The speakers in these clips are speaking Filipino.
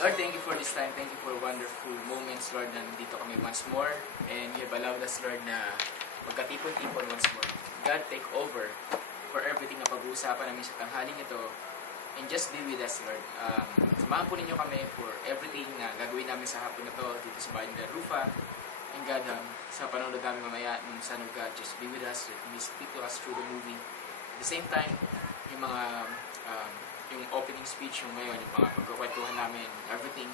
Lord, thank you for this time. Thank you for wonderful moments, Lord, na nandito kami once more. And you have allowed us, Lord, na magkatipon-tipon once more. God, take over for everything na pag-uusapan namin sa tanghaling ito. And just be with us, Lord. Samahan po ninyo kami for everything na gagawin namin sa hapon na to dito sa Bayan de Rufa. And God, sa panonood namin mamaya ng Son of God, just be with us. Let me speak to us through the movie. At the same time, yung mga yung opening speech yung ngayon, yung mga pagkakwentuhan namin, everything,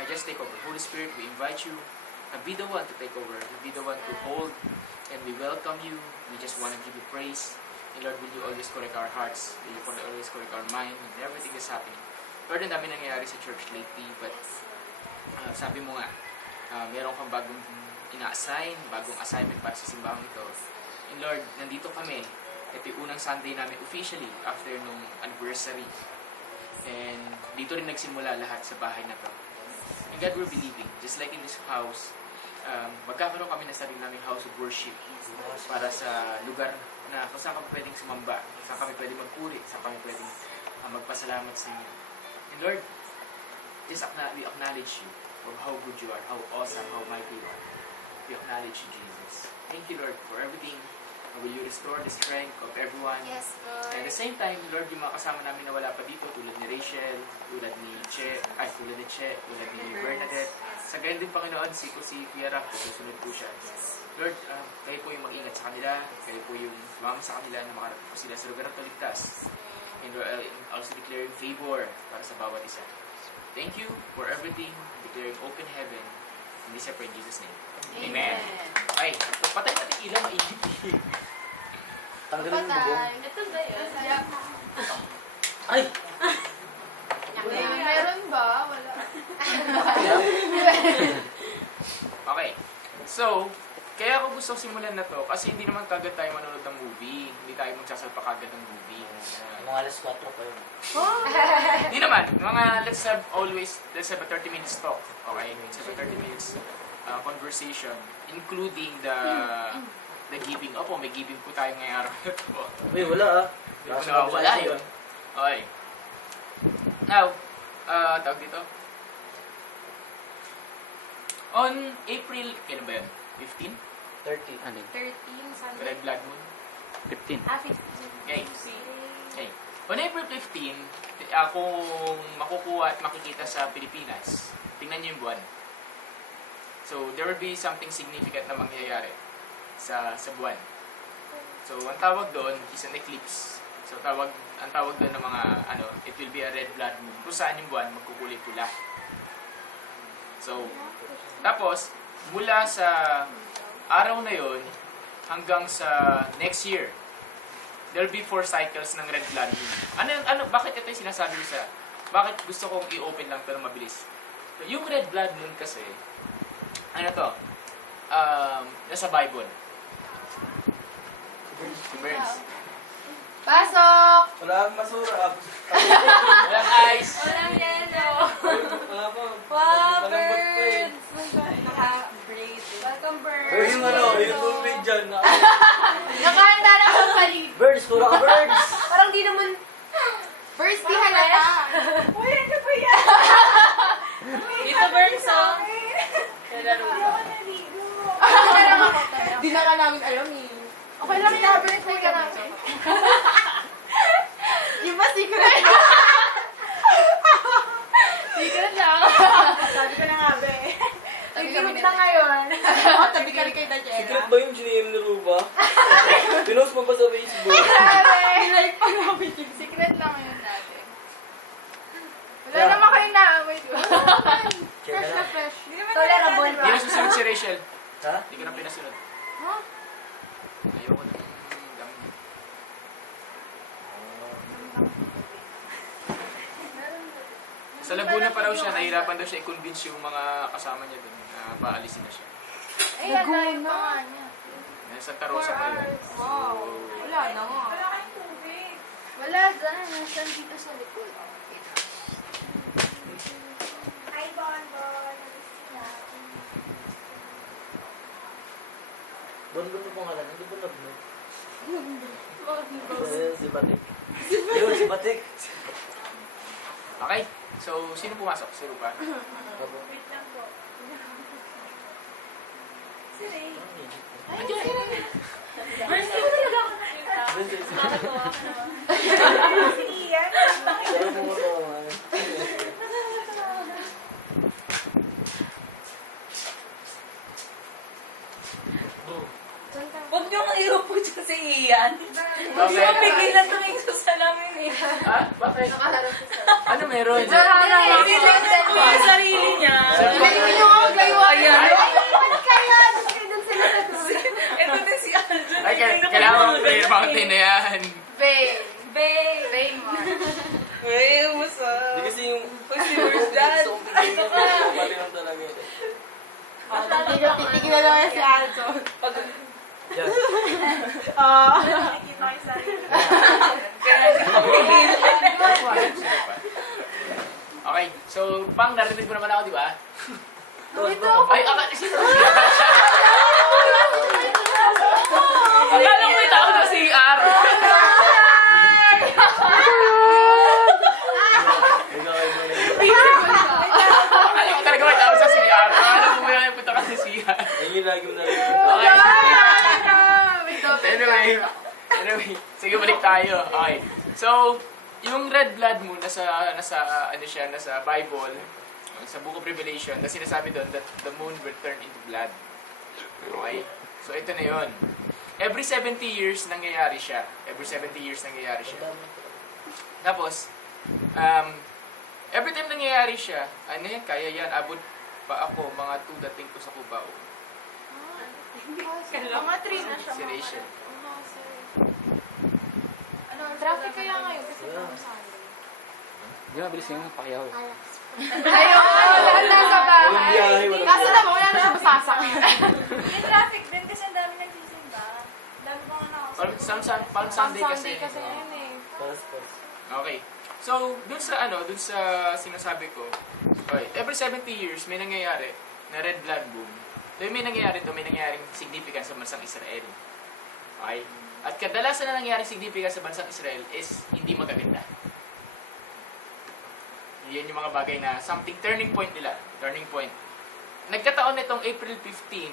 I just take over. Holy Spirit, we invite you to be the one to take over, to be the one to hold, and we welcome you. We just want to give you praise. And Lord, will you always correct our hearts? Will you always correct our mind and everything that's happening? Lord, ang dami nangyayari sa church lately, but sabi mo nga, meron kang bagong ina-assign, bagong assignment para sa simbahang ito. And Lord, nandito kami. Ito yung unang Sunday namin officially after nung anniversary. And dito rin nagsimula lahat sa bahay na to. And God, we're believing, just like in this house, magkakaroon kami na sarili naming house of worship para sa lugar na kung saan kami pwedeng sumamba, saan kami pwedeng magpuri, saan kami pwedeng magpasalamat sa inyo. And Lord, just we acknowledge you for how good you are, how awesome, how mighty you are. We acknowledge you, Jesus. Thank you, Lord, for everything. Will you restore the strength of everyone? Yes, Lord. And at the same time, Lord, yung mga kasama namin na wala pa dito, tulad ni Rachel, tulad ni Che, tulad ni Bernadette. Sa ganyan din, Panginoon, si Kuya Rap, susunod po siya. Lord, kayo po yung mag-ingat sa kanila, kayo po yung sumama sa kanila na makarating po sila sa lugar ng ligtas. And Lord, also declaring favor para sa bawat isa. Thank you for everything, declaring open heaven. In this I pray in Jesus' name. Amen. Ay, patay natin ilaw, mainit eh. Tanggalin mo bubong. Ito ba yun? Ay! Meron ba? Wala. Okay. So, kaya ako gusto simulan na to kasi hindi naman kagad tayo manonood ng movie. Hindi tayo magsasalpa kagad ng movie. Mga alas 4 pa yun. Hindi naman. Let's have a 30 minutes talk. Okay? Let's have a 30 minutes conversation including the giving. Opo, may giving po tayo ngayong araw. Uy, wala Wala yun. Okay. Now, tawag dito. On April, kailan ba yun? 15? 30. Ano 13, Sunday. Red Blood Moon? 15. 15. Okay. Okay. On April 15, kung makukuha at makikita sa Pilipinas, tingnan niyo yung buwan. So, there will be something significant na mangyayari sa buwan. So, ang tawag doon is an eclipse. So, ang tawag doon ng mga, it will be a red blood moon. Kung saan yung buwan, magkukulay pula. So, tapos, mula sa araw na yon hanggang sa next year, there will be 4 cycles ng red blood moon. Bakit ito yung sinasabi ko bakit gusto kong i-open lang pero mabilis? Yung red blood moon kasi, nasa Bible. Burns. Pasok! Wala akong masura. Walang ice. Walang yellow. Wala pa. Wow, birds! Naka-braid. Welcome, birds. Uy, yung yung tubig dyan. Nakahanda na ako palig. Birds, pura ka birds. Parang di naman... Birds, di halata. Uy, ano ba yan? Ito, birds, oh. Di na ka namin alam eh. Okay lang yung birds na ka namin. Yung ba secret? Secret lang. Sabi ko na nga, be. Secret na ngayon. Tabi ka rin kay Dajela. Secret ba yung GM ni Ruba? Pinost mo pa sa Facebook? Nilike pa namin yung secret lang yun natin. Wala naman kayo naamay, di ba? Fresh na fresh. Tolerable ba? Hindi na susunod si Rachel. Ha? Hindi ko na pinasunod. Huh? Ayoko na. Dami. Sa Laguna pa raw siya, nahirapan daw siya i-convince yung mga kasama niya dun na paalisin na siya. Ay, Laguna nga niya. Nasa Tarosa pa yun. Wow. Wala na nga. Wala kayong tubig. Wala dyan. Nasaan dito sa likod. Hi, Bonbon. Bonbon mo pangalan. Hindi ba nabno? Bakit Si Batik. Yun, si Batik. Okay? So, sino pumasok? Si Rupa? Wait lang po. Si Ray. Ay, Andiyan. si Ray. First time talaga ako nakita. Nakakatawa ka naman. Si Ian. Sarap mo naman. Huwag niyo nga iupo dyan si Ian. Hindi Okay. mo pigilan tumingin sa salamin eh. Ha? Bakit? Ano meron? Hindi lang yung sarili niya. Ayan. Ito din si Aljon. Ay, kailangan mo play yung mountain na yan. Ay, umusa. Hindi kasi yung... Pag si Where's Dad? Gusto kong pigilan ko. Pati lang talaga ito. Titignan naman si Alton. Pag Yan. nakikita ko yung sarili. Kaya hindi ko pigilan. Okay, so, Pang, narinig mo naman ako, di ba? Ito. Ay, sino? Akala ko may tao na si R. Akala ko talaga may tao sa CR. Akala ko may punta ka sa CR. Ayun yung lagi mo narinig. Okay. Anyway, sige balik tayo. Okay. So, yung red blood moon nasa Bible, sa Book of Revelation, na sinasabi doon that the moon will turn into blood. Okay? So, ito na yon. Every 70 years nangyayari siya. Tapos, every time nangyayari siya, ano yan, kaya yan, abot pa ako, mga 2 dating ko sa Cubao. Mga 3 na siya. Si Rachel. Traffic kaya ngayon kasi from Sunday. Di ba, bilis yung pakiyaw eh. Ayun, lahat nasa bahay. Walang biyahe, walang Kaso biyahe. naman, wala na siya masasakyan. Yung traffic din kasi ang dami nagsisimba. Dami pa nga nakasama. Palm Sunday kasi. kasi yun eh. Pas. Okay. So, dun sa sinasabi ko, okay, every 70 years may nangyayari na red blood boom. May nangyayaring significance sa bansang Israel. Okay? At kadalasan na nangyayaring significance sa bansang Israel is hindi magaganda. Yan yung mga bagay na something, turning point nila. Turning point. Nagkataon nitong April 15,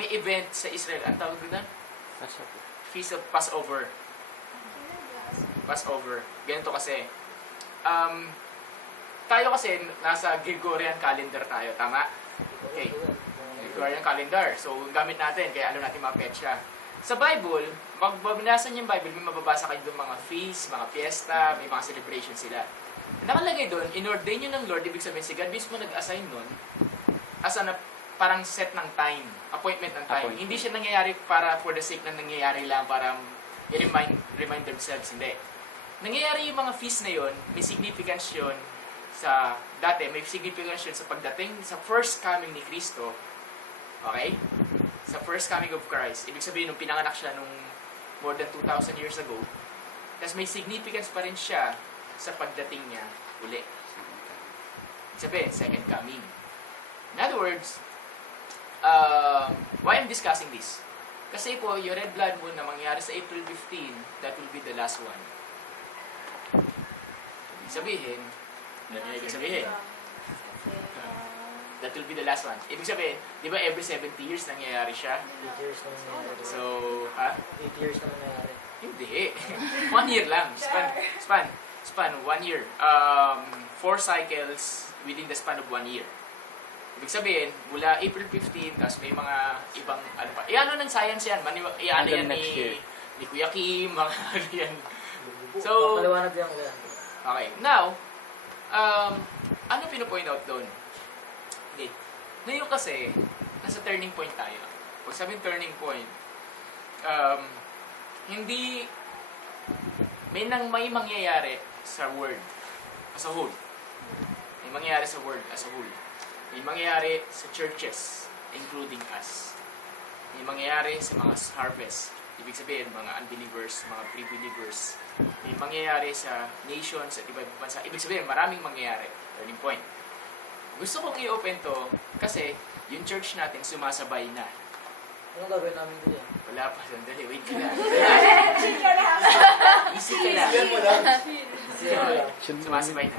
may event sa Israel. Ang tawag doon na? Feast of Passover. Ganito kasi. Tayo kasi nasa Gregorian calendar tayo. Tama? Okay. Gregorian calendar. So, gamit natin. Kaya alam natin mga petsa. Sa Bible, pag babinasan yung Bible, may mababasa kayo doon mga feast, mga fiesta, may mga celebration sila. Nakalagay doon, in-ordain yun ng Lord, ibig sabihin si God mismo nag-assign nun as na parang set ng time, appointment ng time. Hindi siya nangyayari para for the sake na nangyayari lang para i-remind themselves, hindi. Nangyayari yung mga feast na yun, may significance yun sa dati, may significance yun sa pagdating sa first coming ni Kristo. Okay? Sa first coming of Christ. Ibig sabihin, nung pinanganak siya nung more than 2,000 years ago, tapos may significance pa rin siya sa pagdating niya uli. Ibig sabihin, second coming. In other words, why I'm discussing this? Kasi po, yung red blood moon na mangyari sa April 15, that will be the last one. Ibig sabihin, that will be the last one. Ibig sabihin, di ba every 70 years nangyayari siya? 8 years naman nangyari. So, ha? 8 years naman nangyari. Hindi. 1 year lang. Span, 1 year. 4 cycles within the span of 1 year. Ibig sabihin, mula April 15, tapos may mga ibang, ano pa. Ano ng science yan? Ano yan ni Kuya Kim, mga ano yan. So, Paliwanag yan ko yan. okay. Now, ano pino-point out doon? Okay. Ngayon kasi, nasa turning point tayo. Pag sabing turning point, hindi, may mangyayari sa world as a whole. May mangyayari sa world as a whole. May mangyayari sa churches, including us. May mangyayari sa mga harvest. Ibig sabihin, mga unbelievers, mga pre-believers. May mangyayari sa nations at iba-ibang bansa. Ibig sabihin, maraming mangyayari. Turning point. Gusto kong i-open to kasi yung church natin sumasabay na. Anong gagawin namin dito? Wala pa, sandali. Wait ka lang. Easy ka lang. Siyan mo lang. Siyan mo lang. Sumasabay na.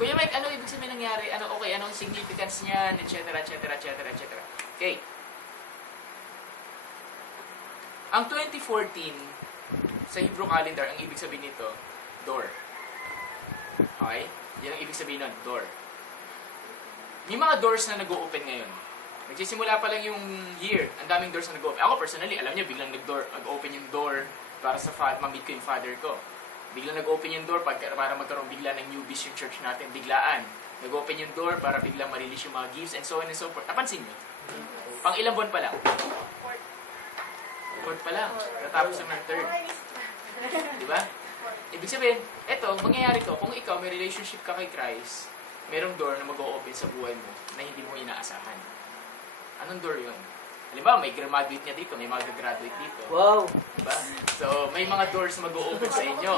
Kuya Mike, ano ibig sabihin nangyari? Ano okay? Anong significance niyan? Etc. etc. etc. etc. Okay. Ang 2014, sa Hebrew calendar, ang ibig sabihin nito, door. Okay? Yan ang ibig sabihin nun, door. May mga doors na nag-o-open ngayon. Nagsisimula pa lang yung year, ang daming doors na nag-open. Ako personally, alam niyo, biglang nag-open yung door para sa ma-meet ko yung father ko. Biglang nag-open yung door para magkaroon bigla ng new vision church natin, biglaan. Nag-open yung door para biglang ma-release yung mga gifts and so on and so forth. Napansin niyo? Pang ilang buwan pa lang? Fourth pa lang. Natapos naman third. Di ba? Ibig sabihin, eto, mangyayari to, kung ikaw may relationship ka kay Christ, merong door na mag-o-open sa buhay mo na hindi mo inaasahan. Anong door yun? Halimbawa, may graduate niya dito, may mag-graduate dito. Wow! Diba? So, may mga doors na mag-o-open sa inyo.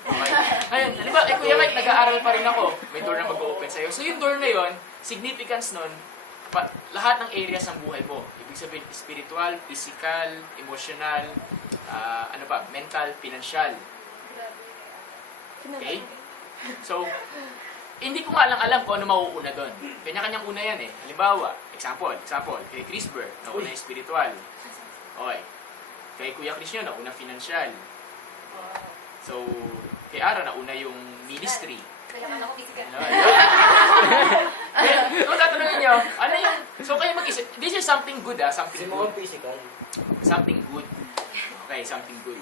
Okay. Ngayon, halimbawa, Kuya Mike, nag-aaral pa rin ako. May door na mag-o-open sa iyo. So, yung door na yon, significance nun, lahat ng areas ng buhay mo. Ibig sabihin, spiritual, physical, emotional, mental, financial. Okay? So, hindi ko nga lang alam kung ano mauuna doon. Kanya-kanyang una yan eh. Halimbawa, example, kay Chris Burr, nauna yung spiritual. Okay. Kay Kuya Chris yun, nauna financial. So, kay Ara, nauna yung ministry. Kung tatanungin nyo, ano yung... So, kayo mag-isip, this is something good something Kasi good. mga physical. Something good. Okay, something good.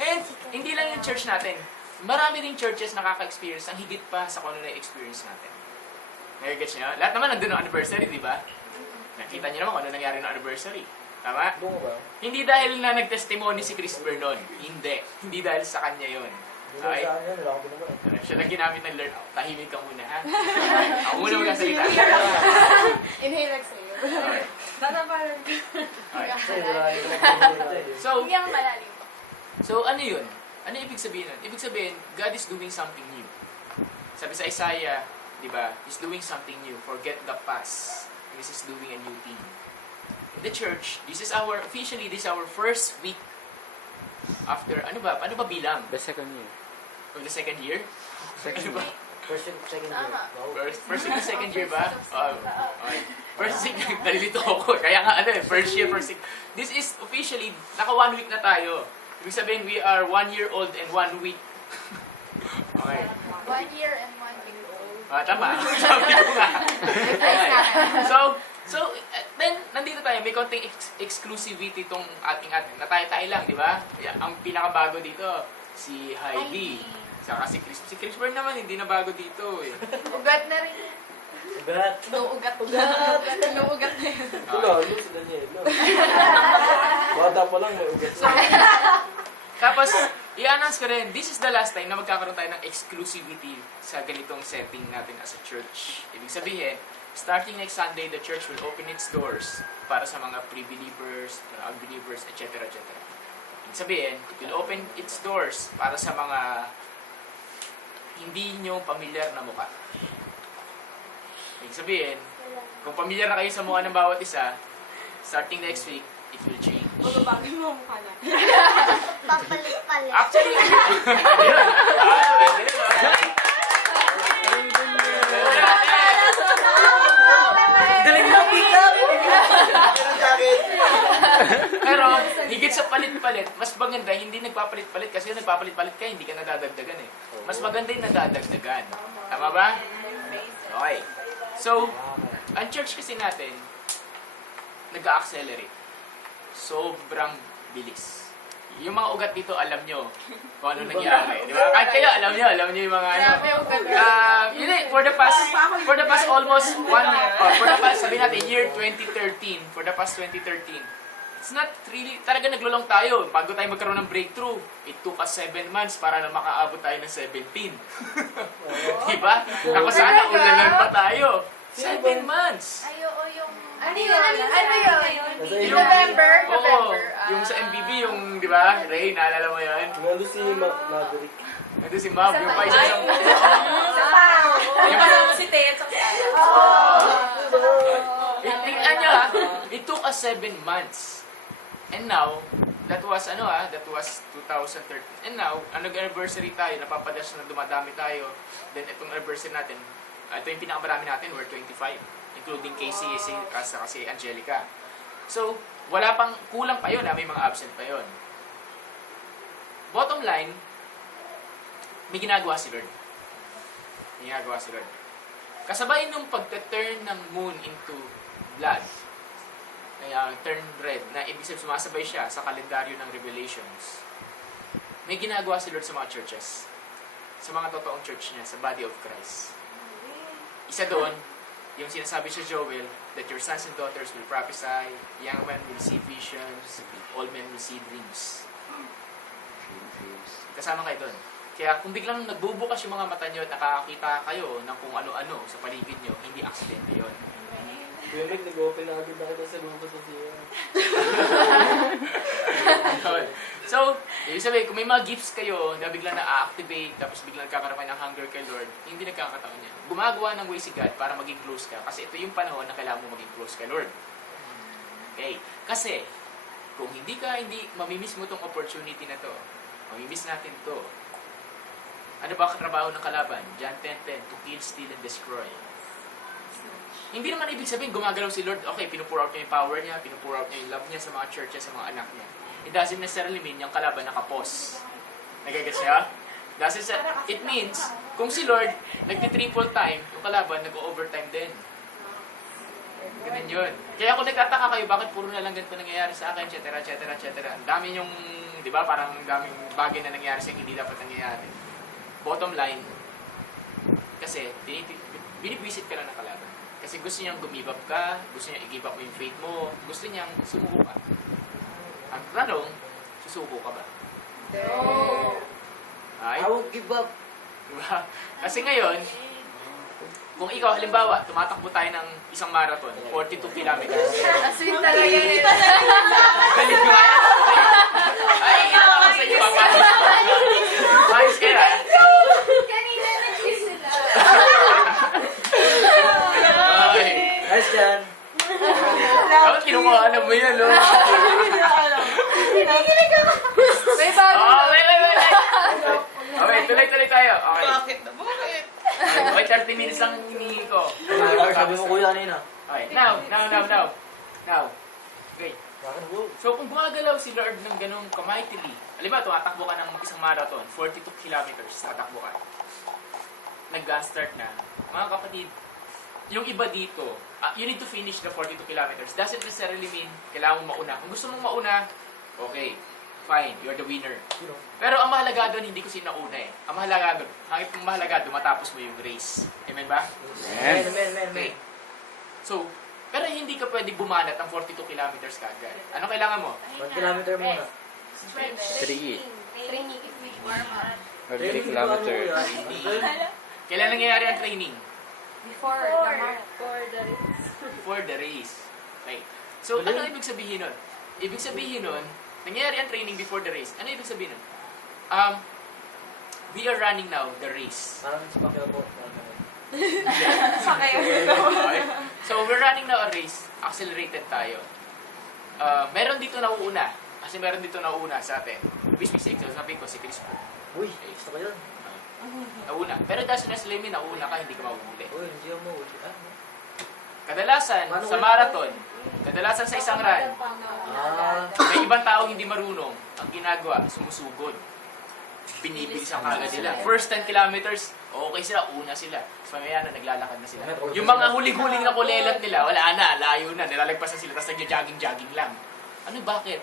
Ngayon, hindi lang yung church natin. Marami ring churches nakaka-experience ang higit pa sa kung ano na experience natin. Nagigets nyo? Lahat naman nandun ng anniversary, di ba? Nakita nyo naman kung ano nangyari ng anniversary. Tama? Bungo ba? Hindi dahil na nag-testimony si Chris Vernon. Hindi. Hindi dahil sa kanya yun. Hindi ko saan yan, wala akong ginawa eh. Siya lang ginamit ng learn out. Tahimik ka muna, ha? Ako muna magkasalita. Inhale exhale. Okay. Tatapalan. Okay. Kasi wala yung ginawa eh. So, Hindi ang malalim. ano yun? Ano ibig sabihin nun? Ibig sabihin, God is doing something new. Sabi sa Isaiah, di ba? He's doing something new. Forget the past. This is doing a new thing. In the church, this is our first week after, ano ba bilang? The second year. Or the second year? Ano ba? First and second year. Tama. Wow. First and second year ba? Okay. First week, nalilito ako. Kaya nga, first year, first week. This is officially, naka 1 week na tayo. Ibig sabihin, we are 1 year old and 1 week. Okay. 1 year and 1 week old. Tama. Sabi ko nga. Okay. So, then, nandito tayo. May konting exclusivity itong ating. Na tayo lang, di ba? Ang pinakabago dito, si Heidi. Saka si Chris. Si Chris Burn naman, hindi na bago dito eh. Ugat na rin. Ugat. No, ugat. No, ugat na yun. Ito lalo si Daniela. Bata pa lang may ugat. So, tapos, i-announce ko rin, this is the last time na magkakaroon tayo ng exclusivity sa ganitong setting natin as a church. Ibig sabihin, starting next Sunday, the church will open its doors para sa mga pre-believers, unbelievers, etc. etc. Ibig sabihin, it will open its doors para sa mga hindi nyo pamilyar na mukha. Ibig sabihin, kung pamilyar na kayo sa mukha ng bawat isa, starting next week, it will change. Magbabago mo ang mukha na. Papalit-palit. Actually, Galing na pick up! pero, higit sa palit-palit, mas maganda, hindi nagpapalit-palit kasi yung nagpapalit-palit ka, hindi ka nadadagdagan eh. Mas maganda yung nadadagdagan. Tama ba? Okay. So, ang church kasi natin, nag-accelerate. Sobrang bilis. Yung mga ugat dito, alam nyo kung ano nangyari. Di ba? Kahit kayo, alam nyo yung mga ano. Grabe ugat. Yun eh, for the past almost sabi natin, year 2013, for the past 2013, it's not really, talaga naglulong tayo. Bago tayo magkaroon ng breakthrough, it took us 7 months para na makaabot tayo ng 17. Diba? Ako sana, ulalan pa tayo. 7 months. Ay, oo, yung... Ano yun? Ano yun? Yung- November? Oo, November. yung sa MBB, yung, di ba, Ray, naalala mo yun? Nalo si Maverick. Ito si Mab, yung pa isa sa... Kasama si Tea at si Aya. Tingnan nyo ha, it took us 7 months. And now, that was 2013. And now, nag-anniversary tayo, napapadash na dumadami tayo. Then itong anniversary natin, ito yung pinakamarami natin, we're 25. Including Casey, kasi Angelica. So, kulang pa yun, may mga absent pa yun. Bottom line, may ginagawa si Lord. Kasabay nung pagka-turn ng moon into blood, kaya turn red, na ibig sabihin sumasabay siya sa kalendaryo ng Revelations, may ginagawa si Lord sa mga churches. Sa mga totoong church niya, sa body of Christ. Isa doon, yung sinasabi sa Joel, that your sons and daughters will prophesy, young men will see visions, old men will see dreams. Kasama kayo doon. Kaya kung biglang nagbubukas yung mga mata nyo at nakakakita kayo ng kung ano-ano sa paligid nyo, hindi aksidente yun. Kuya Rick, nag-open na agad na kita sa lumabas sa siya. So, ibig sabihin, kung may mga gifts kayo na biglang na-activate, tapos biglang nagkakaroon ng hunger kay Lord, hindi nagkakataon yan. Gumagawa ng way si God para maging close ka. Kasi ito yung panahon na kailangan mo maging close kay Lord. Okay? Kasi, kung hindi mamimiss mo tong opportunity na to, mamimiss natin to. Ano ba ang trabaho ng kalaban? John 10:10, to kill, steal, and destroy. Hindi naman ibig sabihin, gumagalaw si Lord, okay, pinupur out niya yung power niya, pinupur out niya yung love niya sa mga churches, sa mga anak niya. It doesn't necessarily mean yung kalaban nakapos. Nagagets niya? It means, kung si Lord nagti-triple time, yung kalaban nag-overtime din. Ganun yun. Kaya kung nagtataka kayo, bakit puro na lang ganito nangyayari sa akin, etc., etc., etc. Ang dami yung, di ba, parang daming bagay na nangyayari sa hindi dapat nangyayari. Bottom line, kasi binibwisit ka lang ng kalaban. Kasi gusto niyang give up ka, gusto niyang i-give up mo yung faith mo, gusto niyang sumuko ka. Ang tanong, susuko ka ba? No. Ay? I won't give up. Diba? Kasi ngayon, kung ikaw, halimbawa, tumatakbo tayo ng isang marathon, 42 kilometers. Sweet talaga yun. Galing mo kaya? Ay, ito ako sa inyo, papasok. Ayos ka na. Kanina nag-kiss sila. Okay. Nice, Jan. Dapat kinukuha mo yan, no? May bago. Oh, wait. Okay, tuloy tayo. Okay. Bakit? Okay, 30 minutes lang hinihingi ko. Sabi mo kuya kanina. Okay, now. Okay. Bakit mo? So, kung gumagalaw si Lord ng ganung kamightily, alam ba, tumatakbo ka ng isang marathon, 42 kilometers, tatakbo ka. Nag-start na. Mga kapatid, yung iba dito, you need to finish the 42 kilometers. Doesn't necessarily mean kailangan mo mauna. Kung gusto mong mauna, okay, fine, you're the winner. Pero ang mahalaga doon, hindi ko sinauna eh. Ang mahalaga doon, matapos mo yung race. Amen ba? Men. Okay. So, pero hindi ka pwede bumanat ng 42 kilometers kagad. Ano kailangan mo? 1 kilometer muna. 3 or 3 Training kilometers. ba ako, kuya? Kailan nangyayari ang training? Before the race. Before the race. Okay. So, ano ibig sabihin nun? Ibig sabihin nun, nangyayari ang training before the race. Ano ibig sabihin nun? We are running now the race. Parang sa pakyaw po. Okay. So, we're running now a race. Accelerated tayo. Meron dito nauuna. Kasi meron dito nauuna sa atin. Bisbis, so sabi ko si Chris po. Uy, gusto ko yun. Nauna. Pero doesn't necessarily mean nauna ka, hindi ka mahuhuli. Uy, hindi ako mo. Kadalasan, sa marathon, kadalasan sa isang run, may ibang tao hindi marunong. Ang ginagawa, sumusugod. Binibilis ang kagad nila. First 10 kilometers, okay sila, una sila. So mamaya na, naglalakad na sila. Yung mga huling-huling na kulelat nila, wala na, layo na, nilalagpasan sila, tapos nagja-jogging-jogging lang. Ano, bakit?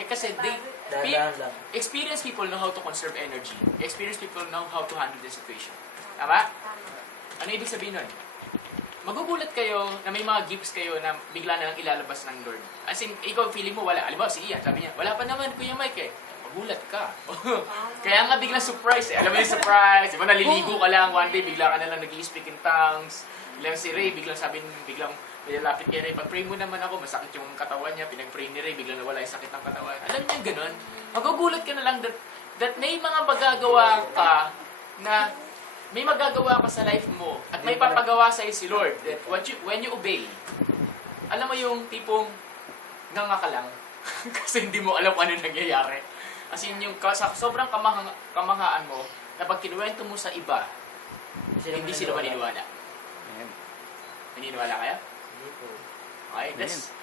Eh kasi, Dahan-dahan lang. experienced people know how to conserve energy. Experienced people know how to handle the situation. Tama? Ano ibig sabihin nun? Magugulat kayo na may mga gifts kayo na bigla na lang ilalabas ng Lord. As in, ikaw feeling mo wala. Alam mo, si Ian, sabi niya, wala pa naman, Kuya Mike eh. Magulat ka. Kaya nga biglang surprise eh. Alam mo yung surprise? Diba, naliligo ka lang one day, bigla ka na lang nag-i-speak in tongues. Biglang si Ray, biglang nilalapit kay Ray, pag-pray mo naman ako, masakit yung katawan niya, pinag-pray ni Ray, biglang nawala yung sakit ng katawan. Alam niyo yung ganun? Magugulat ka na lang that may mga magagawa ka na may magagawa ka sa life mo at may papagawa sa si Lord that when you obey, alam mo yung tipong Nganga ka lang. Kasi hindi mo alam kung ano nangyayari. As in, yung sa sobrang kamanghaan mo, na pag kinuwento mo sa iba, hindi sila maniniwala. Ayan. Maniniwala kaya? Hindi po. Okay,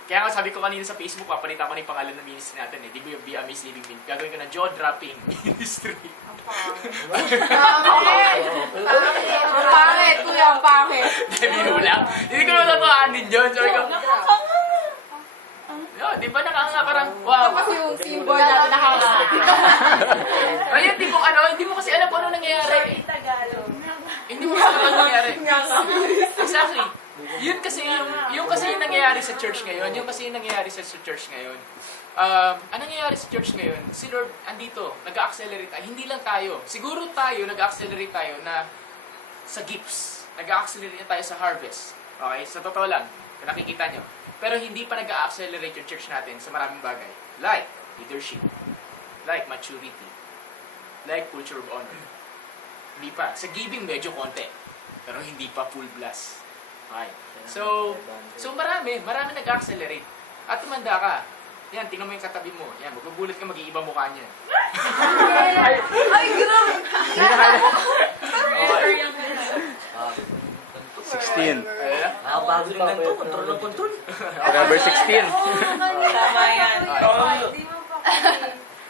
kaya nga sabi ko kanina sa Facebook, papalitan ko na yung pangalan ng ministry natin eh. Di ba yung Be Amazed Living Ministry? Gagawin ko na jaw-dropping ministry. Ang pangit, kuya, ang pangit. Hindi mo lang. Hindi ko naman natuwaanin yun. Sabi ko, yo, di ba nakanga parang, wow. Tapos yung symbol na nakaka. Ayun, hindi mo kasi alam kung ano nangyayari. Hindi mo kasi alam ano nangyayari. Exactly. Yun kasi yung nangyayari sa church ngayon. Yung kasi yung nangyayari sa church ngayon. Ang nangyayari sa church ngayon, si Lord andito, nag-accelerate tayo. Hindi lang tayo. Siguro tayo, nag-accelerate tayo na sa gifts. Nag-accelerate tayo sa harvest. Okay? Sa totoo lang, kung nakikita nyo. Pero hindi pa nag-accelerate yung church natin sa maraming bagay. Like leadership. Like maturity. Like culture of honor. Hindi pa. Sa giving, medyo konti. Pero hindi pa full blast. Okay. So marami nag-accelerate. At tumanda ka. Yan, tingnan mo yung katabi mo. Yan, magugulat ka, mag-iiba mukha niya. Ay, grabe. 16. Bago yung ganito, control ng control. November 16. Tama yan.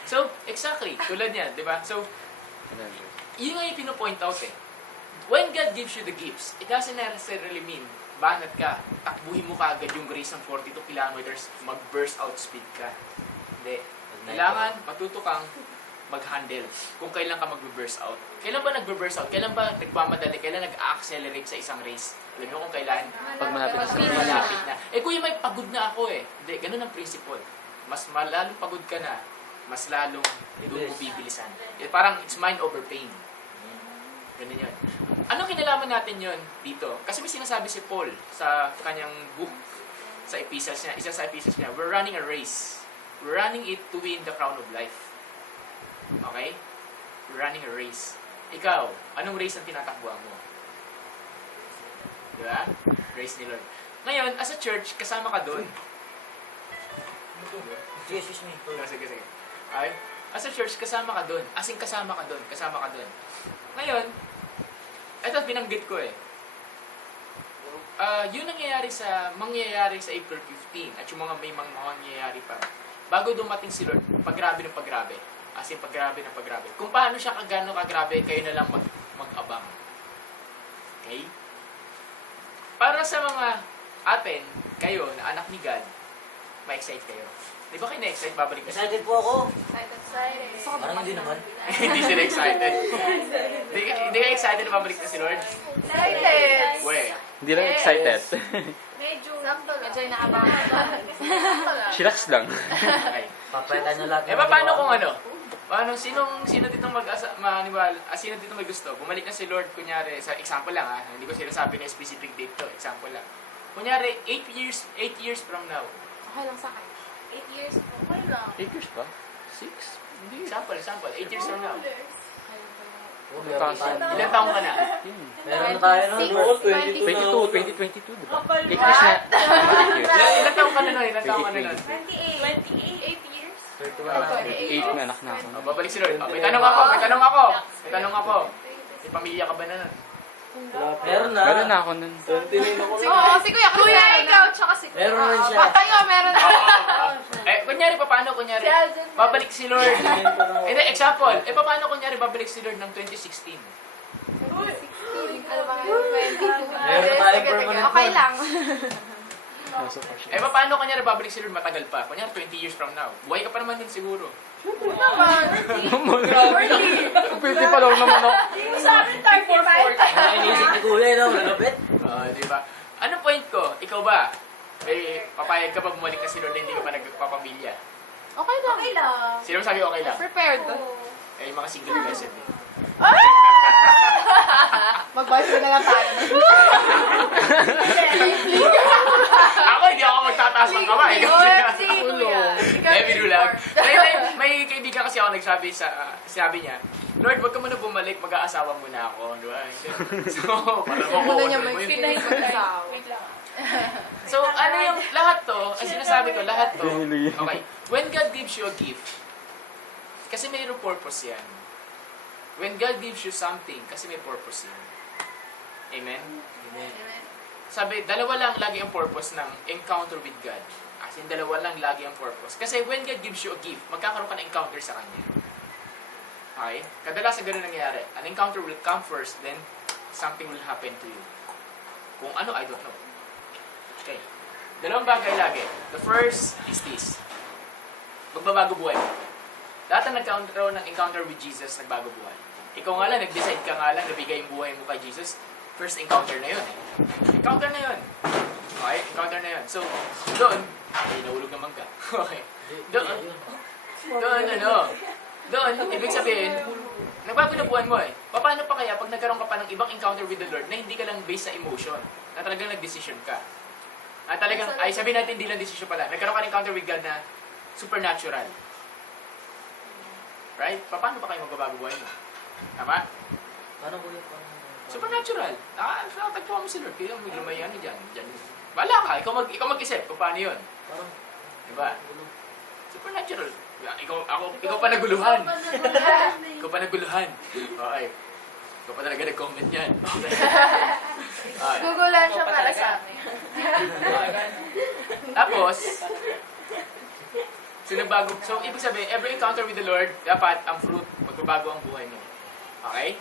So, exactly. Tulad yan, di ba? So, yun nga yung pinopoint out eh. When God gives you the gifts, it doesn't necessarily mean banat ka, takbuhin mo kaagad yung grace ng 42 kilometers, mag-burst out speed ka. Hindi. Kailangan matuto kang mag-handle kung kailan ka mag-burst out. Kailan ba nag-burst out? Kailan ba nagmamadali? Kailan nag-accelerate sa isang race? Alam mo kung kailan? Pag malapit na sa Malapit na. Eh kuya, may pagod na ako eh. Hindi, ganun ang principle. Mas lalong pagod ka na, mas lalong doon mo bibilisan. Eh, parang it's mind over pain. Ganun yun. Anong kinalaman natin yun dito? Kasi may sinasabi si Paul sa kanyang book, sa epistles niya, isa sa epistles niya, we're running a race. We're running it to win the crown of life. Okay? We're running a race. Ikaw, anong race ang tinatakbuhan mo? Diba? Race ni Lord. Ngayon, as a church, kasama ka doon. Excuse me. Sige. Okay? As a church, kasama ka doon. As in, kasama ka doon. Ngayon, ito binanggit ko eh. Yun mangyayari sa April 15 at yung may mga mangyayari pa. Bago dumating si Lord, paggrabe ng paggrabe. As in, paggrabe ng paggrabe. Kung paano siya kagano kagrabe, kayo na lang mag-abang. Okay? Para sa mga atin, kayo, na anak ni God, ma-excite kayo. Di ba kayo na-excite? Babalik ka. Excited po ako. Excited. Parang hindi naman. Hindi sila excited. Hindi ka excited na babalik na si Lord? Excited. Weh. Hindi lang excited. Medyo nakabangan. Chillax lang. Okay. Papalitan nyo lahat. Eh, paano kung ano? Sino dito maniwala, sino dito may gusto? Bumalik na si Lord, kunyari, sa example lang ha, hindi ko sinasabi na specific date to, example lang. Kunyari, 8 years from now. Okay lang sa akin. 8 years. Okay lang. 8 years pa? 6? Hindi. Example, 8 years from now. Meron Ilan taong ka na? na tayo no? 22, 2022, di ba? 8 years na. 8 years. Ilan taong ka na nun? 28 years? 8 na anak na ako. Babalik si Lord. May tanong ako. May pamilya ka ba na nun? Meron na. Meron na ako nun. Oo, si Kuya. Kuya, ikaw, tsaka si Kuya. Meron rin siya. Tayo, meron na. Kunyari, paano kunyari? Babalik si Lord. Example. Paano kunyari babalik si Lord ng 2016? Ano ba ngayon? 22. Meron tayo permanent Okay one. lang. Paano kunyari babalik si Lord matagal pa? Kunyari 20 years from now. Buhay ka pa naman din siguro. Pwede pa lang naman ako. Sa akin, 35. Inisip ni Kuya, no? Malapit. Di ba? Ano point ko? Ikaw ba? Papayag ka ba bumalik na si Lord na hindi ka pa nagpapamilya? Okay lang. Okay lang. Sino sabi okay lang? Prepared. Yung mga single blessed eh. Mag-boyfriend na lang tayo. Ako, hindi ako magtataas ng kamay. Sige, Kuya. Birulag. May may kaibigan kasi ako sabi niya, Lord, wag ka muna bumalik, mag-aasawa muna ako. Di ba? So, para Muna niya mo yun. mag-pinay mag-asawa. Wait lang. So, ano yung lahat to, ang sinasabi ko, lahat to, okay, when God gives you a gift, kasi mayroong purpose yan. When God gives you something, kasi may purpose yan. Amen? Sabi, dalawa lang lagi ang purpose ng encounter with God. As in, dalawa lang lagi ang purpose. Kasi when God gives you a gift, magkakaroon ka ng encounter sa Kanya. Okay? Kadalasan ganun nangyayari. An encounter will come first, then something will happen to you. Kung ano, I don't know. Okay. Dalawang bagay lagi. The first is this. Magbabago buhay. Lahat na nagkaroon ng encounter with Jesus, nagbago buhay. Ikaw nga lang, nag-decide ka nga lang, nabigay yung buhay mo kay Jesus, first encounter na yun eh. Encounter na yun. Okay? Encounter na yun. So, doon, ay, nahulog naman ka. Okay. Doon, ibig sabihin, nagbago na buwan mo eh. Paano pa kaya pag nagkaroon ka pa ng ibang encounter with the Lord na hindi ka lang based sa emotion, na talagang nag-decision ka? Talagang, ay sabihin natin hindi lang decision pala, nagkaroon ka ng encounter with God na supernatural. Right? Paano pa kayo magbabago buhay mo? Tama? Paano ko yun? Supernatural. Nakatagpuan mo si Lord. Kaya may lumayan dyan. Wala ka. Ikaw mag-isip kung paano yun. Parang, Diba? Supernatural. Ikaw pa naguluhan. Ikaw pa naguluhan. Okay. Ikaw pa talaga nag-comment yan. Okay. Gugulan siya para sa amin. Tapos, so, ibig sabihin, every encounter with the Lord, dapat ang fruit, magbabago ang buhay mo. Okay?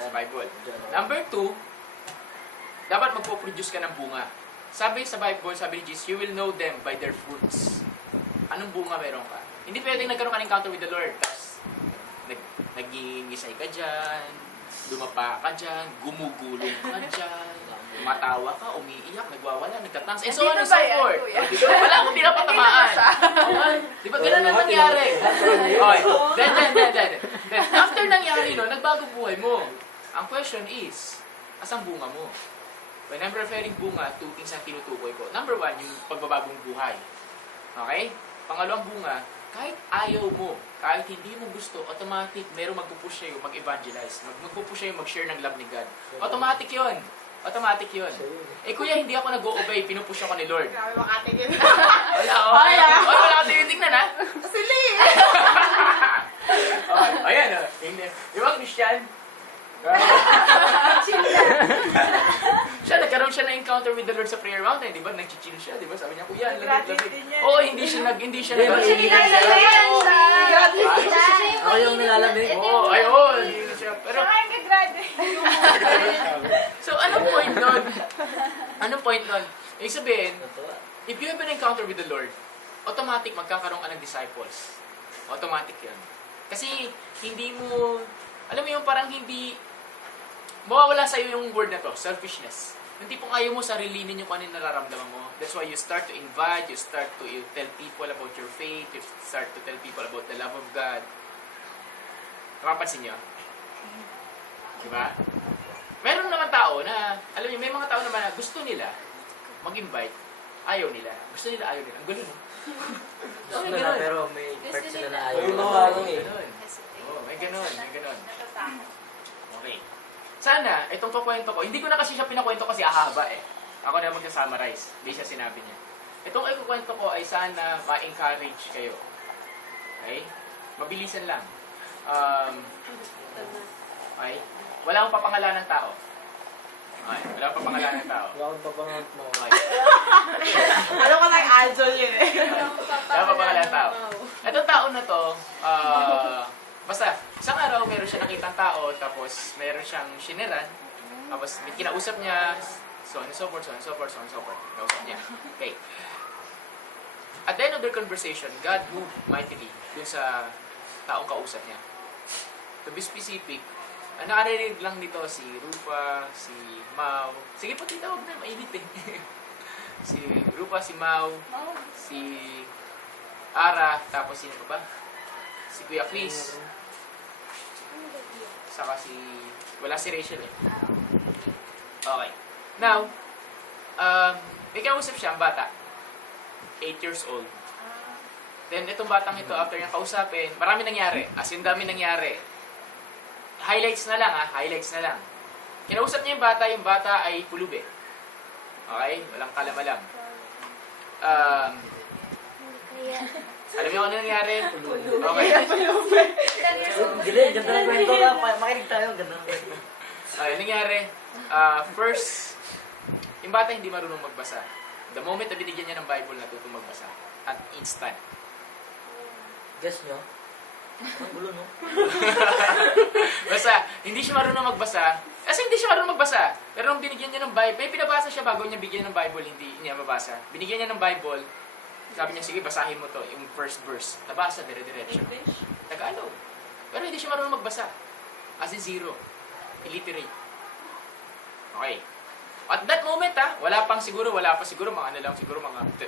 Sa Bible. Number 2, dapat magpo-produce ka ng bunga. Sabi sa Bible, sabi ni Jesus, you will know them by their fruits. Anong bunga meron ka? Hindi pwedeng nagkaroon ka ng encounter with the Lord, tapos nag-iingisay ka dyan, dumapa ka dyan, gumugulong ka dyan, matawa ka, umiiyak, nagwawala, nagtatans, and so on and so forth. Wala akong pinapatamaan. Di ba ganun ang nangyari? Okay. Then, after nangyari no, nagbago buhay mo. Ang question is, asang bunga mo? When I'm referring bunga, two things ang tinutukoy ko. Number 1, yung pagbabagong buhay. Okay? Pangalawang bunga, kahit ayaw mo, kahit hindi mo gusto, automatic, merong magpupush sa'yo mag-evangelize. Magpupush sa'yo mag-share ng love ni God. Automatic yun. Automatic yun. Eh kuya, hindi ako nag-o-obey, pinupush ako ni Lord. Grabe makatigil. Wala ako. Wala ako tingnan ha. Sili! Ayan o. Di ba, Christian? Nagkaroon siya na encounter with the Lord sa prayer mountain, di ba? Nag-chill siya, di ba? Sabi niya, kuya, lamig. Oo, hindi siya nag ako yung nilalamig. Oo, hindi siya. Pero, so, anong point nun? Anong point nun? Ibig sabihin, if you have an encounter with the Lord, automatic magkakaroon ka ng disciples. Automatic yan. Kasi, hindi mo, alam mo yung parang hindi, mawawala sa'yo yung word na to, selfishness. Yung tipong ayaw mo sarilinin yung kung ano yung nararamdaman mo. That's why you start to invite, you start to tell people about your faith, you start to tell people about the love of God. Nakapansin nyo? Diba? Meron naman tao na, alam niyo, may mga tao naman na gusto nila mag-invite, ayaw nila. Gusto nila, ayaw nila. Ang gulo, no? Gusto nila, pero may part sila na ayaw. May mga ganun. Oo, may ganun. Okay. Sana, itong kukwento ko, hindi ko na kasi siya pinakwento kasi ahaba eh. Ako na magsa-summarize. Hindi siya sinabi niya. Itong ikukwento ko ay sana ma-encourage kayo. Okay? Mabilisan lang. Okay? Wala akong papangalan ng tao. Okay? Wala akong papangalan ng tao. Wala akong papangat mo. Okay? Ano ka lang Adjol yun eh. Wala akong papangalan ng tao. Itong tao na to, basta, isang araw meron siya nakitang tao, tapos meron siyang shiniran, tapos may kinausap niya, so on and so forth. Kinausap niya. Okay. At the end of their conversation, God moved mightily dun sa taong kausap niya. To be specific, nakarinig lang dito si Rupa, si Mau. Sige po, titawag na, mainit eh. Si Rupa, si Mau, si Ara, tapos sino pa ba? Si Kuya Chris. Saka wala si Rachel eh. Okay. Now, may kausap siya, ang bata. 8 years old. Then, itong batang ito, after niyang kausapin, marami nangyari. As in, dami nangyari. Highlights na lang, highlights na lang. Kinausap niya yung bata ay pulube. Okay? Walang kalamalam. Alam niyo kung ano nangyari? Okay. Galing, ganda ng kwento ka. Makinig tayo, ganda ng kwento. Okay, nangyari? First, yung bata hindi marunong magbasa. The moment na binigyan niya ng Bible, natutong magbasa. At instant. Guess nyo? Ang gulo, no? Basta, hindi siya marunong magbasa. Kasi hindi siya marunong magbasa. Pero nung binigyan niya ng Bible, may pinabasa siya bago niya bigyan ng Bible, hindi niya mabasa. Binigyan niya ng Bible, sabi niya, sige, basahin mo to, yung first verse. Nabasa, dire-diretso. English? Tagalog. Pero hindi siya marunong magbasa. As in zero. Illiterate. Okay. At that moment, wala pa siguro mga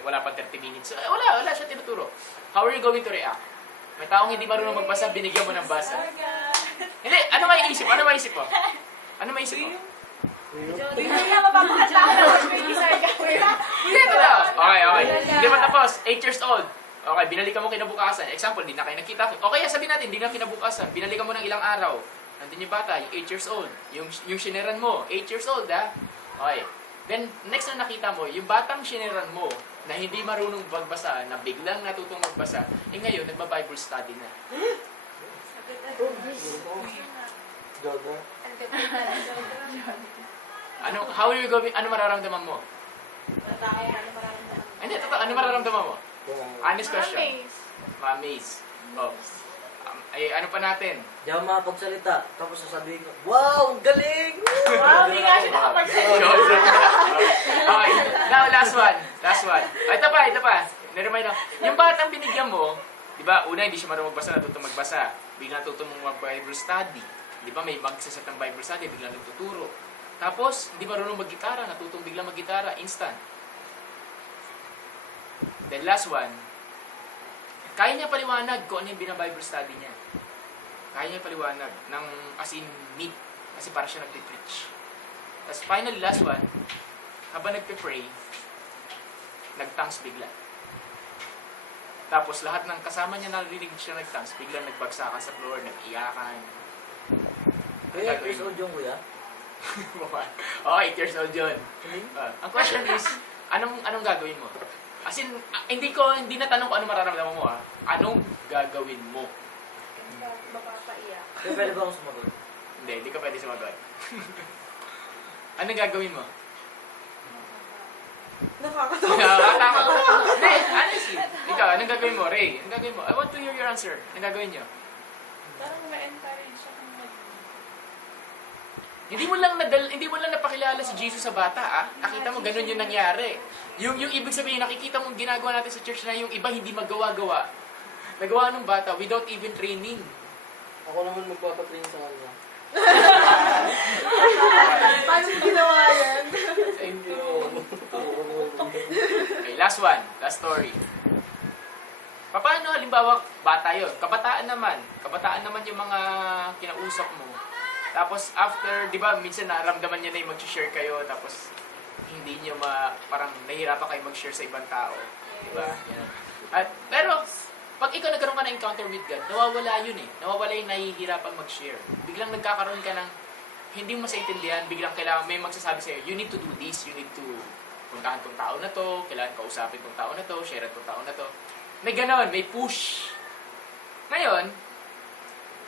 wala pang 30 minutes. Wala siya tinuturo. How are you going to react? May taong hindi marunong magbasa, binigyan mo ng basa. Hindi, ano maiisip mo? Ano maiisip mo? Hindi niya mapapakanta ka na. Hindi, ito daw. Okay. Hindi pa tapos. 8 years old. Okay, binalikan mo kinabukasan. Example, hindi na kayo nakita. Okay, sabihin natin, hindi na kinabukasan. Binalikan mo ng ilang araw. Nandun yung bata, yung 8 years old. Yung siniran mo, 8 years old, Okay. Then, next na nakita mo, yung batang siniran mo, na hindi marunong magbasa, na biglang natutong magbasa, ngayon, nagba-Bible study na. How are you going, ano mararamdaman mo? Hindi, totoo, ano mararamdaman mo? Honest question. Ma-amaze. Oh. Ano pa natin? Di ako makapagsalita. Tapos sasabihin ko, wow, ang galing! Wow, hindi nga siya nakapagsalita. Okay. Now, last one. Ito pa. Niremind ako. Yung batang binigyan mo, di ba, una hindi siya marunong magbasa, natutong magbasa. Biglang natutong mag-Bible study. Di ba, may magsaset ng Bible study, biglang nagtuturo. Tapos, hindi marunong mag-gitara, natutong biglang mag-gitara, instant. Then last one, kaya niya paliwanag kung ano yung bina-Bible study niya. Kaya niya paliwanag ng as in meat, kasi para siya nagpe-preach. Tapos finally, last one, habang nagpe-pray, nag-tongues bigla. Tapos lahat ng kasama niya narinig siya nag-tongues, biglang nagbagsakan sa floor, nag-iyakan. Kaya, years old yung kuya? Oh, 8 years old yun. Ang question is, anong gagawin mo? As in, hindi na tanong ko ano mararamdaman mo, Anong gagawin mo? Mapapaiyak. Kaya pwede ba akong sumagot? Hindi ka pwede sumagot. Anong gagawin mo? Nakakatawa. Hindi, honestly. Ikaw, anong gagawin mo? Ray, anong gagawin mo? I want to hear your answer. Anong gagawin niyo? Parang ma-encourage siya kung Hindi mo lang napakilala si Jesus sa bata, Nakita mo ganun yung nangyari. Yung ibig sabihin, nakikita mo ginagawa natin sa church na yung iba hindi magawa-gawa. Nagawa ng bata without even training. Ako naman magpapatrain sa kanya. Paano ginawa yan? Thank you. Okay, last one. Last story. Paano halimbawa, bata yun? Kabataan naman yung mga kinausap mo. Tapos after, di ba, minsan naramdaman niya na yung mag-share kayo, tapos hindi niyo parang nahihirapan kayo mag-share sa ibang tao. Di ba? Yan. Pero, pag ikaw nagkaroon ka ng encounter with God, nawawala yun Nawawala yung nahihirapan mag-share. Biglang nagkakaroon ka ng hindi mo masaintindihan, biglang kailangan may magsasabi sa'yo, you need to do this, you need to puntahan tong tao na to, kailangan kausapin tong tao na to, share tong tao na to. May ganon, may push. Ngayon,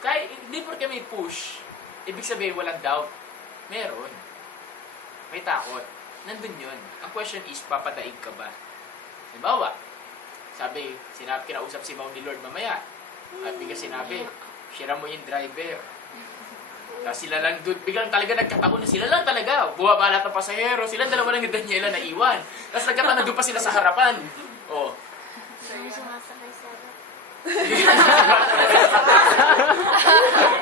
kahit hindi porque may push, ibig sabihin walang doubt. Meron. May takot. Nandun yun. Ang question is, papadaig ka ba? Halimbawa, kinausap si Mau ni Lord mamaya. At bigla sinabi, share mo yung driver. Tapos sila lang doon, biglang talaga nagkataon na sila lang talaga. Buwaba lahat ng pasahero, sila dalawa lang ni Daniela na iwan. Tapos nagkataon na doon pa sila sa harapan. Oh.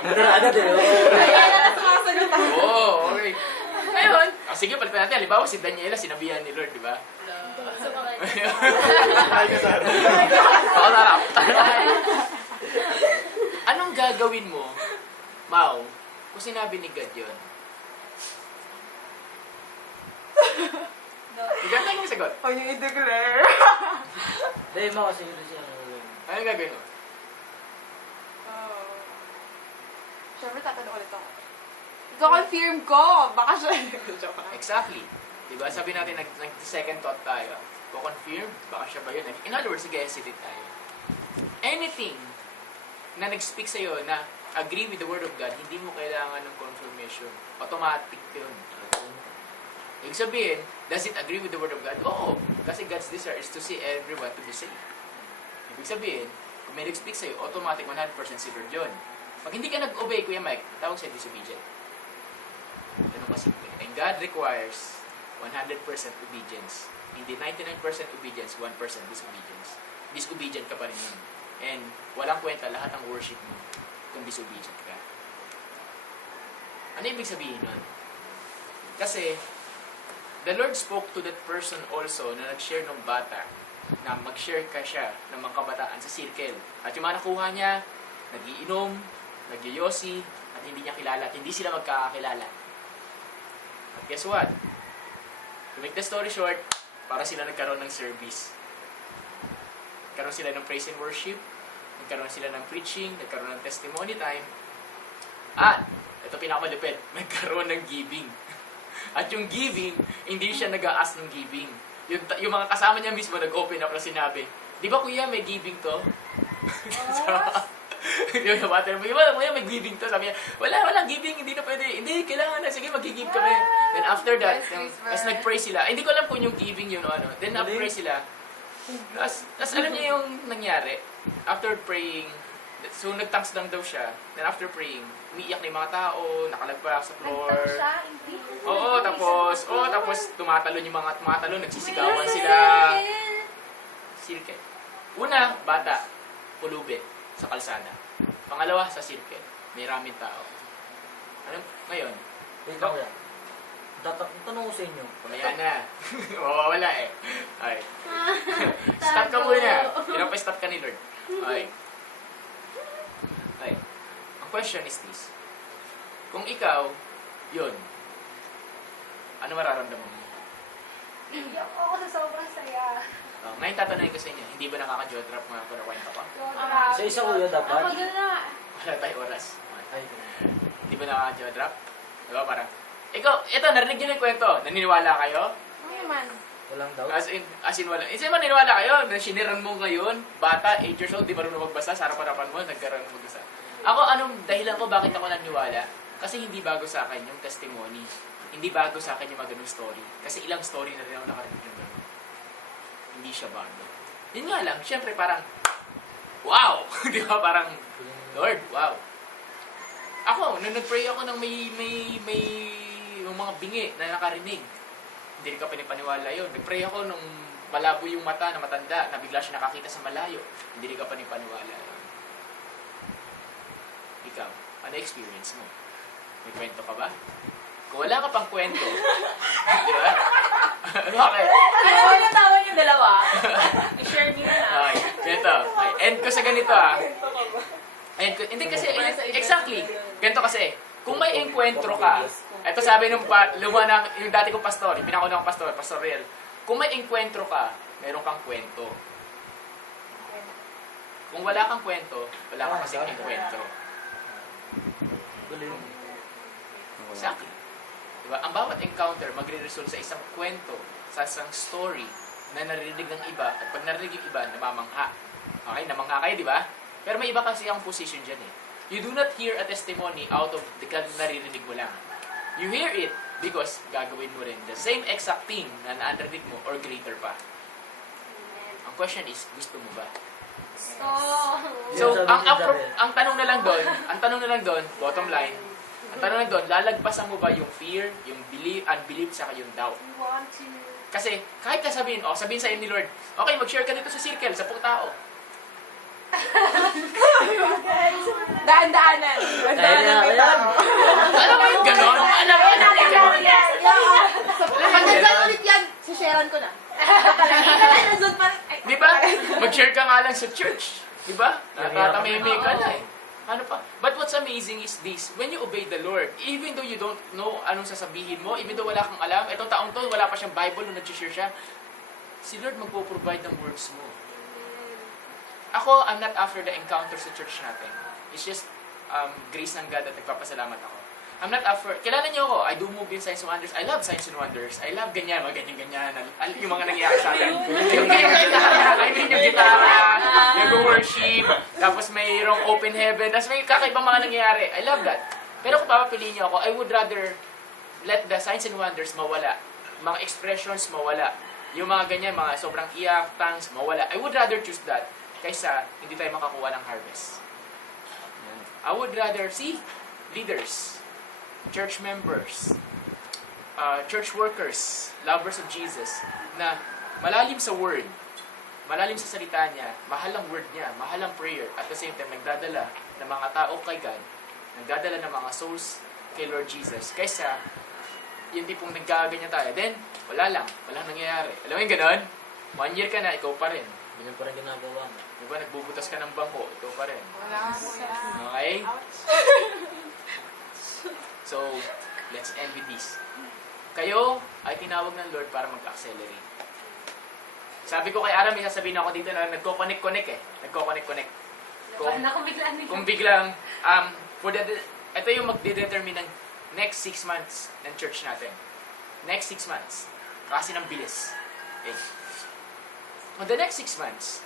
Nadara agad Kaya na sumasagot ako. Oo, okay. Ngayon, sige, palitan natin. Halimbawa, si Daniela, sinabihan ni Lord, di ba? Oo, tarap. Anong gagawin mo, Mau, kung sinabi ni God yun? Ikaw tayo yung sagot. Huwag niyo i-declare. Dahil mo kasi ito siya. Ano gagawin mo? Siyempre, tatanong ulit ako. Iko-confirm ko. Baka siya. Exactly. Diba? Sabi natin, nag-second thought tayo. Ko-confirm, baka siya ba yun? In other words, sige-hesitate tayo. Anything na nag-speak sa'yo na agree with the Word of God, hindi mo kailangan ng confirmation. Automatic yun. Ibig sabihin, does it agree with the Word of God? Oo. Kasi God's desire is to see everyone to be saved. Ibig sabihin, kung may nag-speak sa'yo, automatic 100% si Lord yun. Pag hindi ka nag-obey, Kuya Mike, tawag sa'yo disobedient. Ganun kasimple. And God requires 100% obedience. Hindi 99% obedience, 1% disobedience. Disobedient ka pa rin yun. And walang kwenta lahat ng worship mo kung disobedient ka. Ano ibig sabihin nun? Kasi, the Lord spoke to that person also na nag-share ng bata na mag-share ka siya ng mga kabataan sa circle. At yung mga nakuha niya, nagiinom, nagyoyosi, at hindi niya kilala at hindi sila magkakakilala. At guess what? To make the story short, para sila nagkaroon ng service. Nagkaroon sila ng praise and worship, nagkaroon sila ng preaching, nagkaroon ng testimony time, at, ito pinakamalupit, nagkaroon ng giving. At yung giving, hindi siya nag-a-ask ng giving. Yung mga kasama niya mismo nag-open up na sinabi, di ba kuya may giving to? Yung nabater mo, kuya may giving to. Sabi niya, walang giving, hindi na pwede. Hindi, kailangan na, sige mag-give kami. Then after that, as nag-pray sila, hindi ko alam kung yung giving yun o ano. Then nag-pray sila. As alam niya yung nangyari. After praying, so nag-thanks lang daw siya. Then after praying, umiiyak na yung mga tao, nakalagpak sa floor. Tapos tumatalon yung mga tumatalon, nagsisigawan sila. Circle. Una, bata, pulube sa kalsada. Pangalawa, sa circle. May raming tao. Ano? Ngayon, Wait lang yan. Tanong ko sa inyo. ayan na. Mawawala eh. Okay. Stop ka muna. Pinapa-stop ka ni Lord. Okay. Okay. Ang question is this. Kung ikaw, yun, ano mararamdaman mo? Iyak ako sa sobrang saya. Ngayon tatanungin ko sa inyo, hindi ba nakaka-jaw-drop mga kwento ko? Isa-isa ko yun dapat. Ako din na. Wala tayong oras. Ay, Hindi ba nakaka-jaw-drop? Diba parang, ikaw, ito, narinig nyo na yung kwento. Naniniwala kayo? Ano naman? walang doubt. As in wala. Isa maniniwala kayo na siniran mo ngayon, bata, 8 years old, di marunong magbasa, sa harapan mo, nagkaroon ng magbasa. Ako, anong dahilan ko bakit ako naniwala? Kasi hindi bago sa akin yung testimony. Hindi bago sa akin yung mga story. Kasi ilang story na rin ako nakarinig ng ganun. Hindi siya bago. Yun nga lang, syempre parang, wow! Di ba? Parang, Lord, wow. Ako, nung nag-pray ako ng may yung mga bingi na nakarinig. Hindi rin ka panipaniwala yun. Nag-pray ako nung malabo yung mata na matanda, na bigla siya nakakita sa malayo. Hindi rin ka panipaniwala yun. Ikaw, ano experience mo? May kwento ka ba? Kung wala ka pang kwento, di ba? Bakit? Ano ba natawan yung dalawa? I-share niyo na. Okay, ganito. Okay, end ko sa ganito ah. End ko, hindi kasi, exactly. Ganito kasi, kung may enkwentro ka, ito sabi nung yung dati kong pastor, yung pinakaunang pastor, Pastor Riel, kung may enkwentro ka, meron kang kwento. Kung wala kang kwento, wala kang kasing enkwentro. Exactly. Diba? Ang bawat encounter magre-result sa isang kwento, sa isang story na naririnig ng iba, at pag narinig yung iba, namamangha. Okay, namangha kayo, di ba? Pero may iba kasi ang position dyan eh. You do not hear a testimony out of the naririnig mo lang. You hear it because gagawin mo rin the same exact thing na narinig mo or greater pa. Ang question is, gusto mo ba? So, ang tanong na lang doon, bottom line, ang tanong na doon, lalagpasan mo ba yung fear, yung belief, unbelief, saka yung doubt? Kasi, kahit sabihin sa'yo ni Lord, okay, mag-share ka dito sa circle, 10 tao. Daan-daanan. Daan-daanan may tao. Alam mo yung gano'n? Alam mo yung gano'n? Pag nandyan ulit yan, sisharean ko na. Di ba? Mag-share ka nga lang sa church. Di ba? Natatameme ka na eh. Ano pa? But what's amazing is this, when you obey the Lord, even though you don't know anong sasabihin mo, even though wala kang alam, itong taong to, wala pa siyang Bible nung nag-share siya, si Lord magpo-provide ng words mo. Ako, I'm not after the encounter sa church natin. It's just grace ng God at nagpapasalamat ako. I'm not after, kilala niyo ako, I do move in signs and wonders. I love signs and wonders. I love ganyan, mga ganyan-ganyan. Yung mga nangyayari sa akin. Yung gitara, I mean yung gitara, yung worship, tapos mayroong open heaven, tapos may kakaibang mga nangyayari. I love that. Pero kung papapiliin niyo ako, I would rather let the signs and wonders mawala. Mga expressions mawala. Yung mga ganyan, mga sobrang iyak, tangs, mawala. I would rather choose that kaysa hindi tayo makakuha ng harvest. I would rather see leaders, church members, church workers, lovers of Jesus, na malalim sa word, malalim sa salita niya, mahal ang word niya, mahal ang prayer, at the same time, nagdadala ng mga tao kay God, nagdadala ng mga souls kay Lord Jesus, kaysa yung tipong nagkaganyan tayo, then, walang nangyayari. Alam mo yung ganon? 1 year ka na, ikaw pa rin. Ganyan pa rin ginagawa mo. Diba, nagbubutas ka ng bangko, ikaw pa rin. Wala nga po yan. Okay? So, let's end with this. Kayo ay tinawag ng Lord para mag-accelerate. Sabi ko kay Aram, may sasabihin ako dito na nagko-connect-connect eh. Nagko-connect-connect. Kung biglang, ito yung magde-determine ng next 6 months ng church natin. Next 6 months. Kasi ng bilis. Okay. On the next 6 months,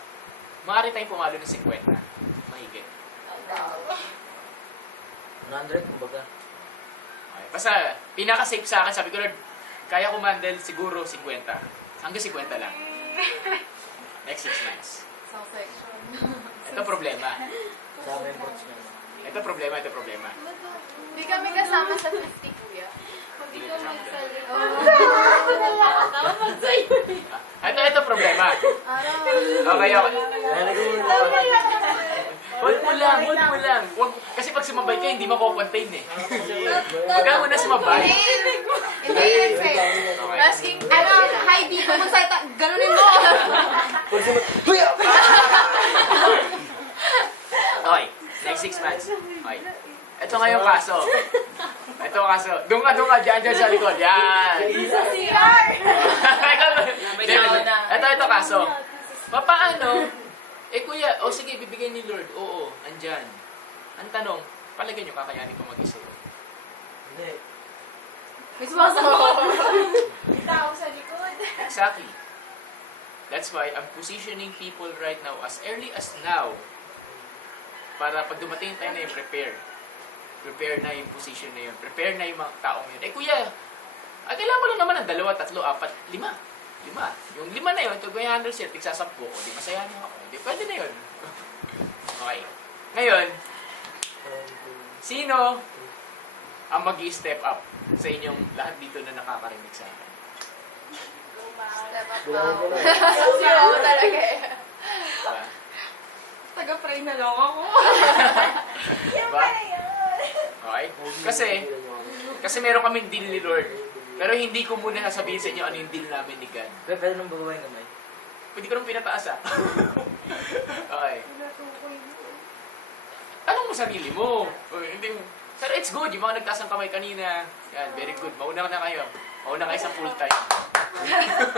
maaari tayong pumalo ng 50. Mahigit. 100, kumbaga. Okay. Basta, pinaka-safe sa akin, sabi ko, Lord, kaya ko mandel siguro 50. Hanggang 50 lang. Next 6 months. Isang section. Ito problema. Sa amin, coach niya. Ito problema. Hindi kami kasama sa 50, kuya. Hindi ko kasama doon. Tama mag-sa'yo. Ito problema. Okay. Hold mo lang. Kasi pag sumabay ka, hindi mako-contain eh. Huwag mo na sumabay. Hindi yun, Faye. Okay. Asking, hi, dito mo sa ita. Ganunin mo. Okay. Next 6 months. Okay. Ito nga yung kaso. Doon ka, dyan sa likod. Yan. CR! Ito kaso. Paano? Kuya, sige, bibigyan ni Lord. Oo, andyan. Ang tanong, palagay nyo kakayanin ko mag-isa yun? Hindi. May sumasagot. Tao sa likod. Exactly. That's why I'm positioning people right now as early as now para pag dumating tayo na yung prepare na yung position na yun. Prepare na yung mga taong yun. Kuya, kailangan mo lang naman ng 2, 3, 4, 5. 5. Yung 5 na yun, ito yung handle siya, tigsasampo ko. Di masaya niyo ako. Di pwede na yun. Okay. Ngayon, sino ang mag-i-step up sa inyong lahat dito na nakakarinig sa akin? Step up Bilangan ko now. na. Zero talaga eh. Diba? Taga-pray na lang ako. Diba? Okay? Kasi meron kaming deal ni Lord. Pero hindi ko muna sasabihin sa inyo ano yung deal namin ni God. Pwede nang babawain kamay. Pwede ko nang pinataas ah. Okay. Tanong mo sarili mo. Hindi mo. Pero it's good. Yung mga nagtaas ng kamay kanina. Yan, very good. Mauna na kayo. Mauna kayo sa full time.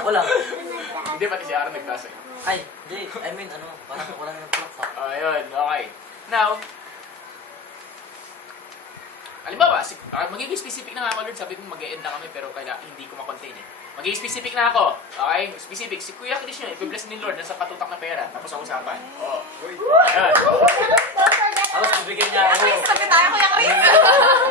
Ako lang. Hindi, pati si Aaron nagtaas eh. Ay, hindi. I mean, parang wala nang plak. Ayun, okay. Now, halimbawa, magiging specific na nga ako, Lord. Sabi ko mag-e-end na kami pero hindi ko ma-contain eh. Magiging specific na ako. Okay? Specific. Si Kuya Christian, i-bless ni Lord na sa katutak na pera. Tapos ang usapan. Oo. Ayun. Tapos bibigyan niya ako. Sabi tayo, Kuya Chris.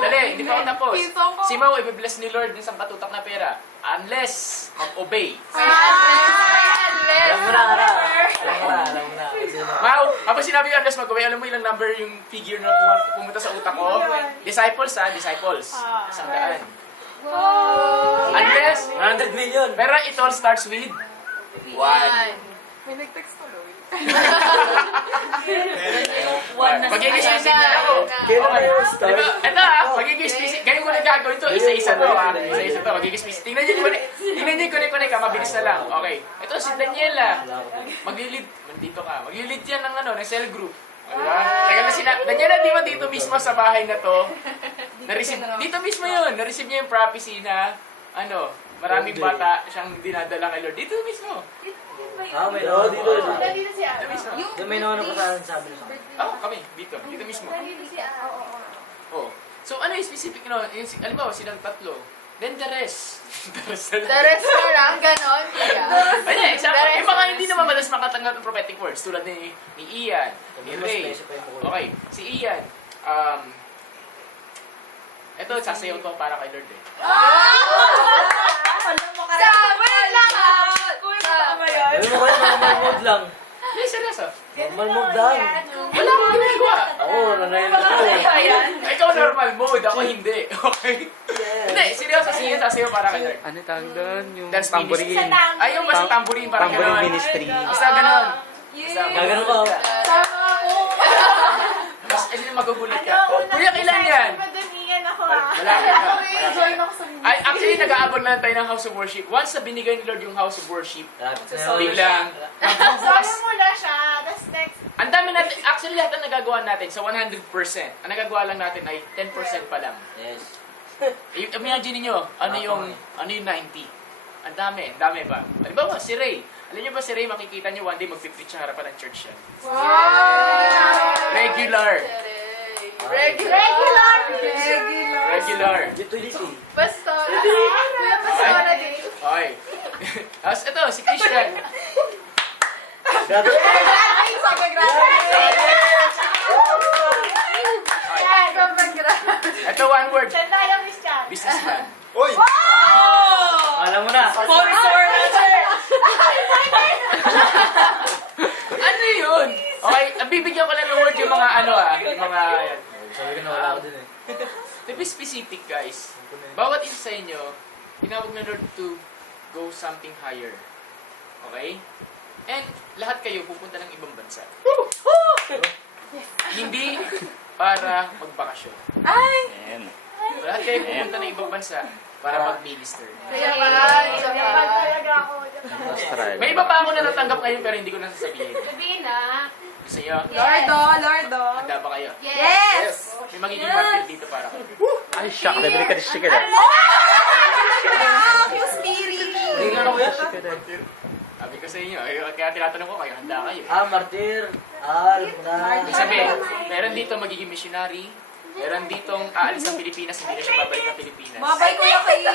Dali, hindi pa ako tapos. Pisong ko. Si Mau, i-bless ni Lord na sa katutak na pera. Unless mag-obey. Alam mo na, alam mo na. Mau, habang sinabi ko unless mag-obey, alam mo ilang number yung figure na pumunta sa utak ko? Disciples disciples. 100. Unless, 100 million. pero it all starts with 1. May nag-text ko, Lloyd. Magiging specific na ako. Kailan na yung start? Diba? Ito magiging specific. Ganyan ko na gagawin to. Isa-isa to Isa-isa to. Magiging specific. Tingnan niyo yung connect ka. Mabilis na lang. Okay. Ito si Daniela. Maglilid. Nandito ka. Maglilid yan ng ng cell group. Diba? Tagal na sila. Daniela, di ba dito mismo sa bahay na to? Na-receive. Dito mismo yun. Na-receive niya yung prophecy na maraming bata siyang dinadala kay Lord. Dito mismo. Ah, may naman dito. Nandito si Dito mismo. Yung may naman pa sabi nila. Kami. Dito. Dito mismo. Nandito si Oh. So, ano yung specific, alimbawa, silang tatlo. Then the rest. The rest na lang, ganon. Ay, example, yung mga hindi naman madalas makatanggap ng prophetic words, tulad ni Ian, ni Ray. Okay, si Ian, eto, sasayaw to para kay Lord eh. Wait lang Sabi mo kayo, normal mode lang. Hindi, seryoso. Normal mode lang. Wala akong ginagawa. Ako, nanayin ako. Ikaw normal mode, ako hindi. Okay? Hindi, seryoso, si Ian sasayaw para kay Lord. Ano tawag doon? Yung Dance tambourine. Ayaw ba sa tambourine para Tambourine gano'n? ministry. Isa gano'n. Isa Gagano ba? Mas, magugulat ka. Kuya, kailan yan? Malapit na. Join ako sa Ay, actually, nag-aabot na tayo ng House of Worship. Once na binigay ni Lord yung House of Worship, biglang, Sabi mo na siya, that's next. ang dami natin, actually lahat ang nagagawa natin sa 100%. Ang nagagawa lang natin ay 10% pa lang. Yes. Imagine niyo ano yung 90. Ang dami pa. Halimbawa, si Ray. Alam niyo ba si Ray, makikita niyo one day mag-preach sa harapan ng church yan. Wow! Regular. Utility. Pastor. Kuya Pastor na din. Okay. Tapos ito, si Christian. Grabe. Ay, sobrang grabe. Ay, sobrang grabe. Ito, one word. Saan tayo, Christian? Businessman. Oy! Alam mo na. Sponsor na Ano yun? Okay, bibigyan ko lang ng word yung mga yung mga, Sabi ko na wala ako din eh. to be specific, guys. Bawat isa sa inyo, tinawag na Lord to go something higher. Okay? And lahat kayo pupunta ng ibang bansa. Hindi para magbakasyon. Ayan. Lahat kayo pupunta ng ibang bansa para mag-minister. Kaya talaga ako. Australia. May iba pa ako na natanggap ngayon pero hindi ko na sasabihin. Sabihin na. Gusto nyo? Lordo. Handa ba kayo? Yes! May magiging martir dito para kayo. Ay, shock. Nabili ka ni chicken. Yung spirit. Hindi nga ako yan. Sabi ko sa inyo, kaya tinatanong ko kayo, handa kayo. Martir. Alam mo na. Ibig sabihin, meron dito magiging missionary, meron ditong aalis ng Pilipinas, hindi na siya babalik ng Pilipinas. Mabay ko yung kayo.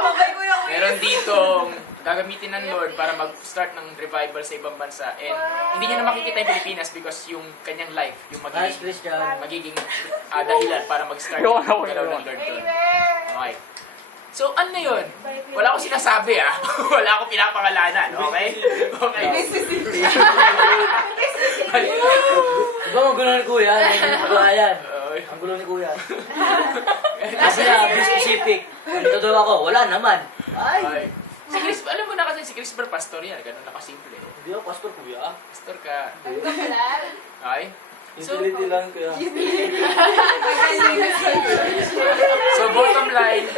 Mabay ko yung Meron ditong gagamitin ng Lord para mag-start ng revival sa ibang bansa. And hindi niya na makikita yung Pilipinas because yung kanyang life, yung Nice, Christian. magiging dahilan para mag-start yung galaw ng Lord doon. Okay. So, ano yun? Wala akong sinasabi Wala akong pinapangalanan, okay? Okay. Diba ang gulo ni Kuya? Ang gulo yan. Ang gulo ni Kuya. Sabi na, be specific. Dito daw ako. Wala naman. Okay. Si Chris, alam mo na kasi si Christopher pastor yan. Ganun na kasimple. Hindi ako pastor Kuya. Pastor ka. Okay? So, Utility lang Kuya. so bottom line,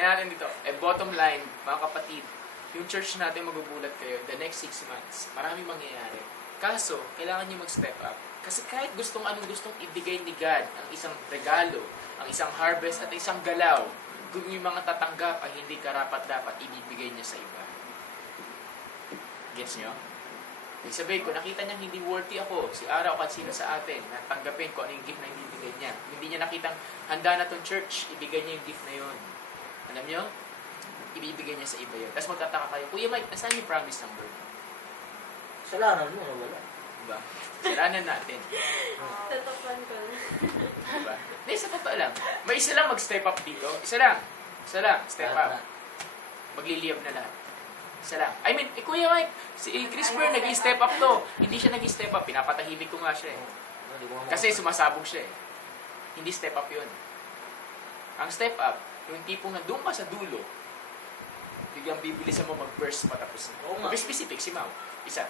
natin dito, bottom line, mga kapatid, yung church natin magugulat kayo, the next 6 months, maraming mangyayari. Kaso, kailangan nyo mag-step up. Kasi kahit anong gustong ibigay ni God, ang isang regalo, ang isang harvest, at isang galaw, kung yung mga tatanggap ay hindi karapat-dapat, ibibigay niya sa iba. Gets nyo? Ibig sabihin ko, nakita niya hindi worthy ako, si Ara o sino sa atin, na tanggapin ko ano yung gift na ibibigay niya. Hindi niya nakitang handa na tong church, ibigay niya yung gift na yun. Alam niyo? Ibibigay niya sa iba yun. Tapos magtataka kayo, Kuya Mike, nasaan yung promise ng Lord? Kasalanan mo, wala. Diba? Saranan natin. Tatapan ko. Diba? Hindi, sa totoo lang. May isa lang mag-step up dito. Isa lang, step up. Magliliyab na lahat. Isa lang. I mean, Kuya Mike, si Chris Burr nag-i-step up to. Hindi siya nag-i-step up. Pinapatahimik ko nga siya eh. Kasi sumasabog siya eh. Hindi step up yun. Ang step up, yung tipong na doon ka sa dulo, biglang bibilisan mo mag-burst patapos na. Oo nga. Mag-specific, si Mau. Isa.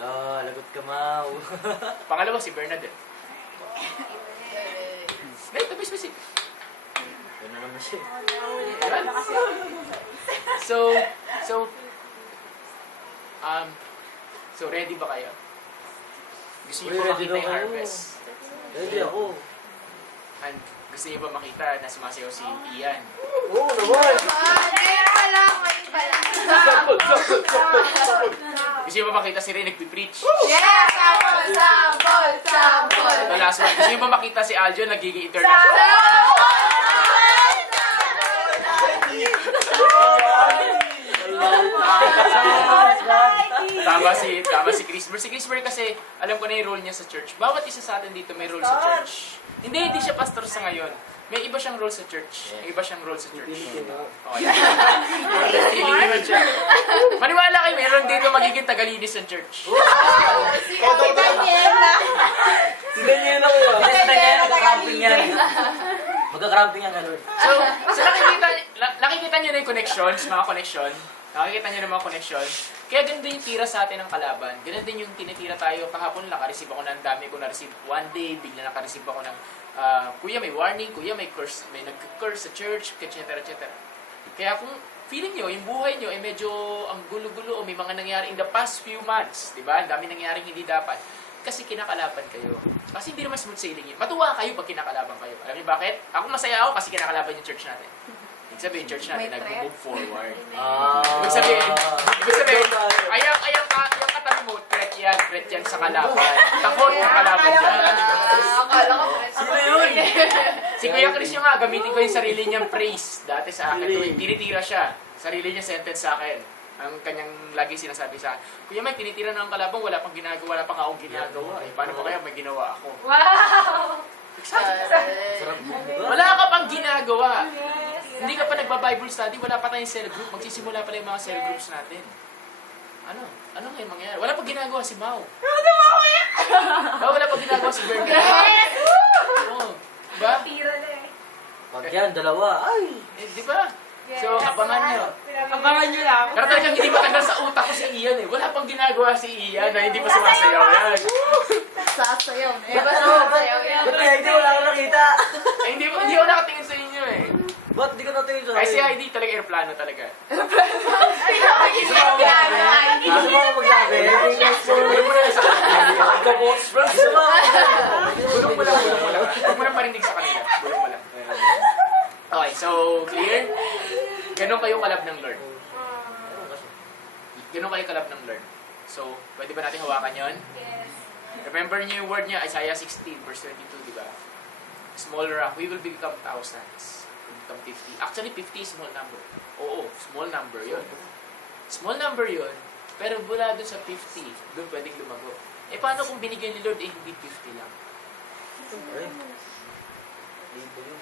Lagot ka, Mau. Pangalawa, si Bernadette. Wait, to be specific. Yun na naman siya. Diba? So, ready ba kayo? Gusto niyo Uy, ba ready makita daw yung kayo. harvest? Ready ako. And gusto niyo ba makita na sumasayaw si Ian? Oo naman. Ngayon pa lang, ngayon pa lang. Gusto nyo ba makita si Ray nagpipreach? Yes! Sample! Ito last one. Gusto nyo ba makita si Aljo nagiging international? Tama si Chris. Si Chris kasi, alam ko na yung role niya sa church. Bawat isa sa atin dito may role sa church. Hindi siya pastor sa ngayon. May iba siyang role sa church. May iba siyang role sa church. Okay. Tingin siya. Maniwala kayo, meron dito magiging tagalinis ng church. Si Daniela. Si Daniela ko yun. Si Daniela, magkakamping yan. Magkakamping yan, Lord. So nakikita niyo na yung connections, mga connection. Nakikita niyo na mga connection. Kaya ganun din yung tira sa atin ng kalaban. Ganun din yung tinitira tayo. Kahapon naka-receive ako ng dami ko na-receive one day. Bigla naka-receive ako ng kuya may warning, kuya may curse, may nag-curse sa church, etc. etc. Kaya kung feeling nyo, yung buhay nyo ay medyo ang gulo-gulo o may mga nangyari in the past few months, di ba? Ang dami nangyaring hindi dapat. Kasi kinakalaban kayo. Kasi hindi naman smooth sailing yun. Matuwa kayo pag kinakalaban kayo. Alam niyo bakit? Ako masaya ako kasi kinakalaban yung church natin. Ibig sabihin, church natin nag-move forward. Ibig sabihin, ayang katabi mo, threat yan sa kalaban. Takot ng kalaban yan. Akala ko. Sino yun? Si Kuya Chris yung nga, gamitin ko yung sarili niyang praise dati sa akin. Tinitira siya. Sarili niya sentence sa akin. Ang kanyang lagi sinasabi sa akin, Kuya Mike, tinitira na ang kalabang, wala pang ginagawa, wala pang akong ginagawa. Eh, paano pa kaya may ginawa ako? Wow! Wala ka pang ginagawa. Hindi ka pa nagba-Bible study, wala pa tayong cell group. Magsisimula pa lang yung mga cell groups natin. Ano? Ano ngayon mangyayari? Wala pa ginagawa si Mau. Wala pa ginagawa si Bernard. Oo. Diba? Tira na eh. Pag yan, dalawa. Ay! Di ba? So, abangan nyo. Abangan nyo lang. Pero talagang hindi matagal sa utak ko si Ian eh. Wala pang ginagawa si Ian na hindi pa sumasayaw yan. Sasayaw na. Ba't hindi wala ka nakita? Eh, hindi ako nakatingin sa inyo eh. Ba't di ka natingin sa Ay, si ID talaga aeroplano talaga. Gusto mo ako magsabi? Bulong mo na lang sa kanila. Ikaw po, bro. Gusto mo ako Bulong mo lang. Huwag mo lang parinig sa kanila. Bulong mo lang. Okay, so, clear? Ganon kayo kalab ng Lord. Ganon kayo kalab ng Lord. So, pwede ba natin hawakan yon? Yes. Remember niyo yung word niya, Isaiah 16, verse 22, di ba? Small rock, we will become thousands. We will become 50. Actually, 50 is small number. Oo, small number yun. Small number yun, pero mula doon sa 50, doon pwedeng lumago. Eh, paano kung binigyan ni Lord, eh, hindi 50 lang?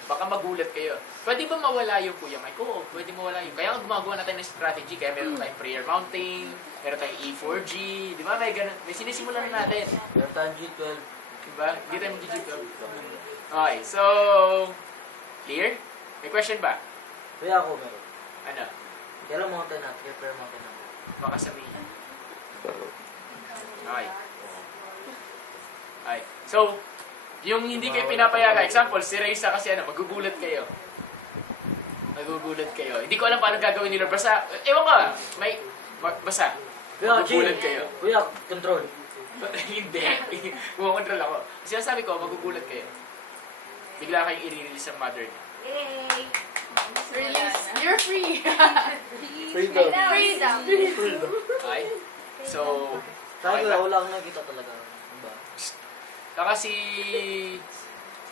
Baka magulat kayo. Pwede ba mawala yung Kuya Mike? Oo, pwede mawala yung. Kaya gumagawa natin ng strategy. Kaya meron tayong prayer mountain, meron tayong E4G, di ba? May ganun. May sinisimulan na natin. Meron tayong G12. Di ba? Hindi tayo mag-G12. Okay, so, clear? May question ba? Kaya ako meron. Ano? Kaya lang mountain natin. Kaya prayer mountain natin. Baka sabihin. Okay. Okay. So, yung hindi kayo pinapayagan, example, si Reza kasi magugulat kayo. Magugulat kayo. Hindi ko alam paano gagawin nila. Basta, ewan ko, basta, magugulat kayo. Kuya, control. Hindi. Kumakontrol ako. Sinasabi ko, magugulat kayo. Bigla kayong i-release ang mother niya. Yay! Release. You're free. Freedom. Freedom. Okay? So, Sa akin, wala kang nakita talaga. Diba? saka si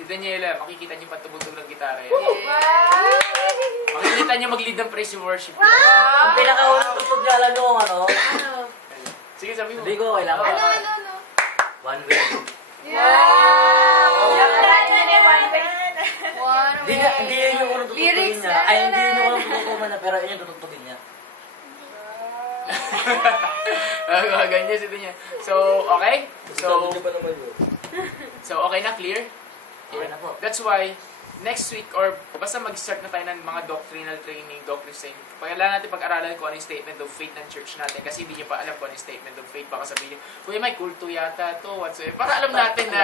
Daniela, makikita niyo patubog-tubog ng gitara yan. Makikita niyo mag-lead ng praise and worship. Ang pinakaunang tugtog niya, alam niyo kung ano? Sige, sabi mo. Sabi ko, kailangan. Ano? One way. Hindi yun yung unang tutugtugin Lyrics niya. Ay, hindi yun yung unang tutugtugin niya, pero yun yung tutugtugin niya. Ganyan si Daniela. So, okay? So, Hindi pa naman yun. okay na, clear? Okay na po. That's why, next week or basta mag-start na tayo ng mga doctrinal training, doctrine training. Kailangan natin pag-aralan kung ano yung statement of faith ng church natin kasi hindi nyo pa alam kung ano yung statement of faith. Baka sabihin nyo, Kuya Mike, kulto yata to, whatsoever. Para alam natin na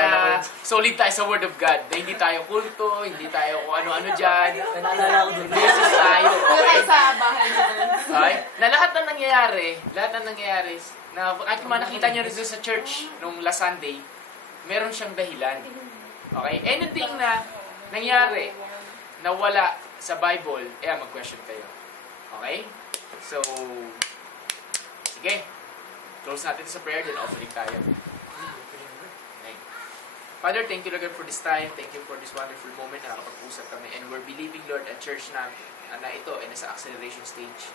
solid tayo sa Word of God. Na hindi tayo kulto, hindi tayo kung ano-ano dyan. Naalala ko dun. Basis tayo. Sa bahay na doon. Okay? Na lahat ng nangyayari, na kahit nakita nyo rin doon sa church nung last Sunday, meron siyang dahilan. Okay? Anything na nangyari na wala sa Bible, mag-question kayo. Okay? So, sige. Close natin sa prayer, then offering tayo. Okay. Father, thank you, Lord, for this time. Thank you for this wonderful moment na nakapag-usap kami. And we're believing, Lord, at church na ito ay nasa acceleration stage.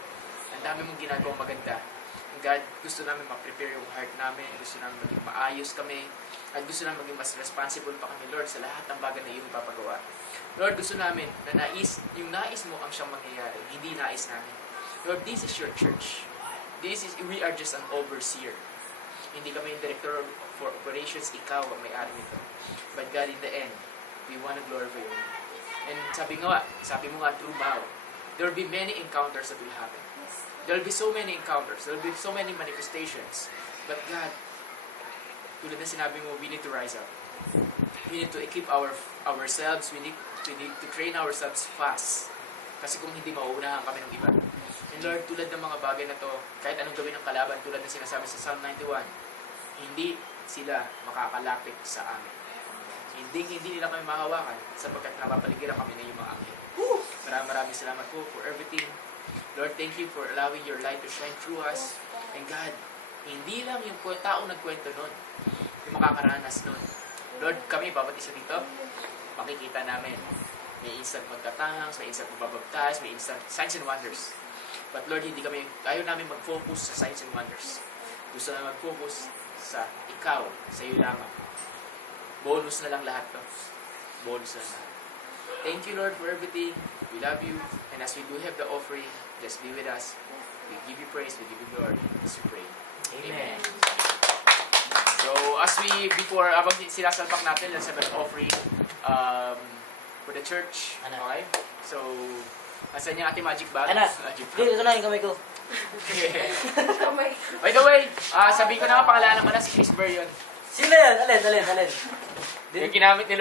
Ang dami mong ginagawang maganda. And God, gusto namin ma-prepare yung heart namin. Gusto namin maging maayos kami. At gusto namin maging mas responsible pa kami, Lord, sa lahat ng bagay na iyong ipapagawa. Lord, gusto namin na yung nais mo ang siyang mangyayari. Hindi nais namin. Lord, this is your church. We are just an overseer. Hindi kami yung director for operations, ikaw ang may-ari nito. But God, in the end, we want to glorify you. And sabi mo nga, through Bao, there will be many encounters that will happen. There will be so many encounters. There will be so many manifestations. But God, tulad na sinabi mo, we need to rise up. We need to equip ourselves. We need to train ourselves fast. Kasi kung hindi, mauunahan kami ng iba. And Lord, tulad ng mga bagay na to, kahit anong gawin ng kalaban, tulad ng sinasabi sa Psalm 91, hindi sila makakalapit sa amin. Hindi nila kami mahawakan sapagkat napapaligiran kami ng iyong mga anghel. Maraming salamat po for everything. Lord, thank you for allowing your light to shine through us. And God, hindi lang yung taong nagkwento nun, yung makakaranas nun. Lord, kami, bawat isa dito, makikita namin. May instant magkatangs, may instant magbabaptize, may instant signs and wonders. But Lord, ayaw namin mag-focus sa signs and wonders. Gusto namin mag-focus sa ikaw, sa iyo lamang. Bonus na lang lahat to. Bonus na lang lahat. Thank you, Lord, for everything. We love you. And as we do have the offering, just be with us. We give you praise, we give you glory. As we pray. Amen. So, habang sinasalpak natin, let's have an offering for the church. Okay? So, asan yung ating magic bag? Ana, Magic bag. hindi, ito na yung kamay ko. By the way, sabihin ko na nga, pangalanan mo na si Chris Burr yun. Sino yan? Alin? Yung ginamit nila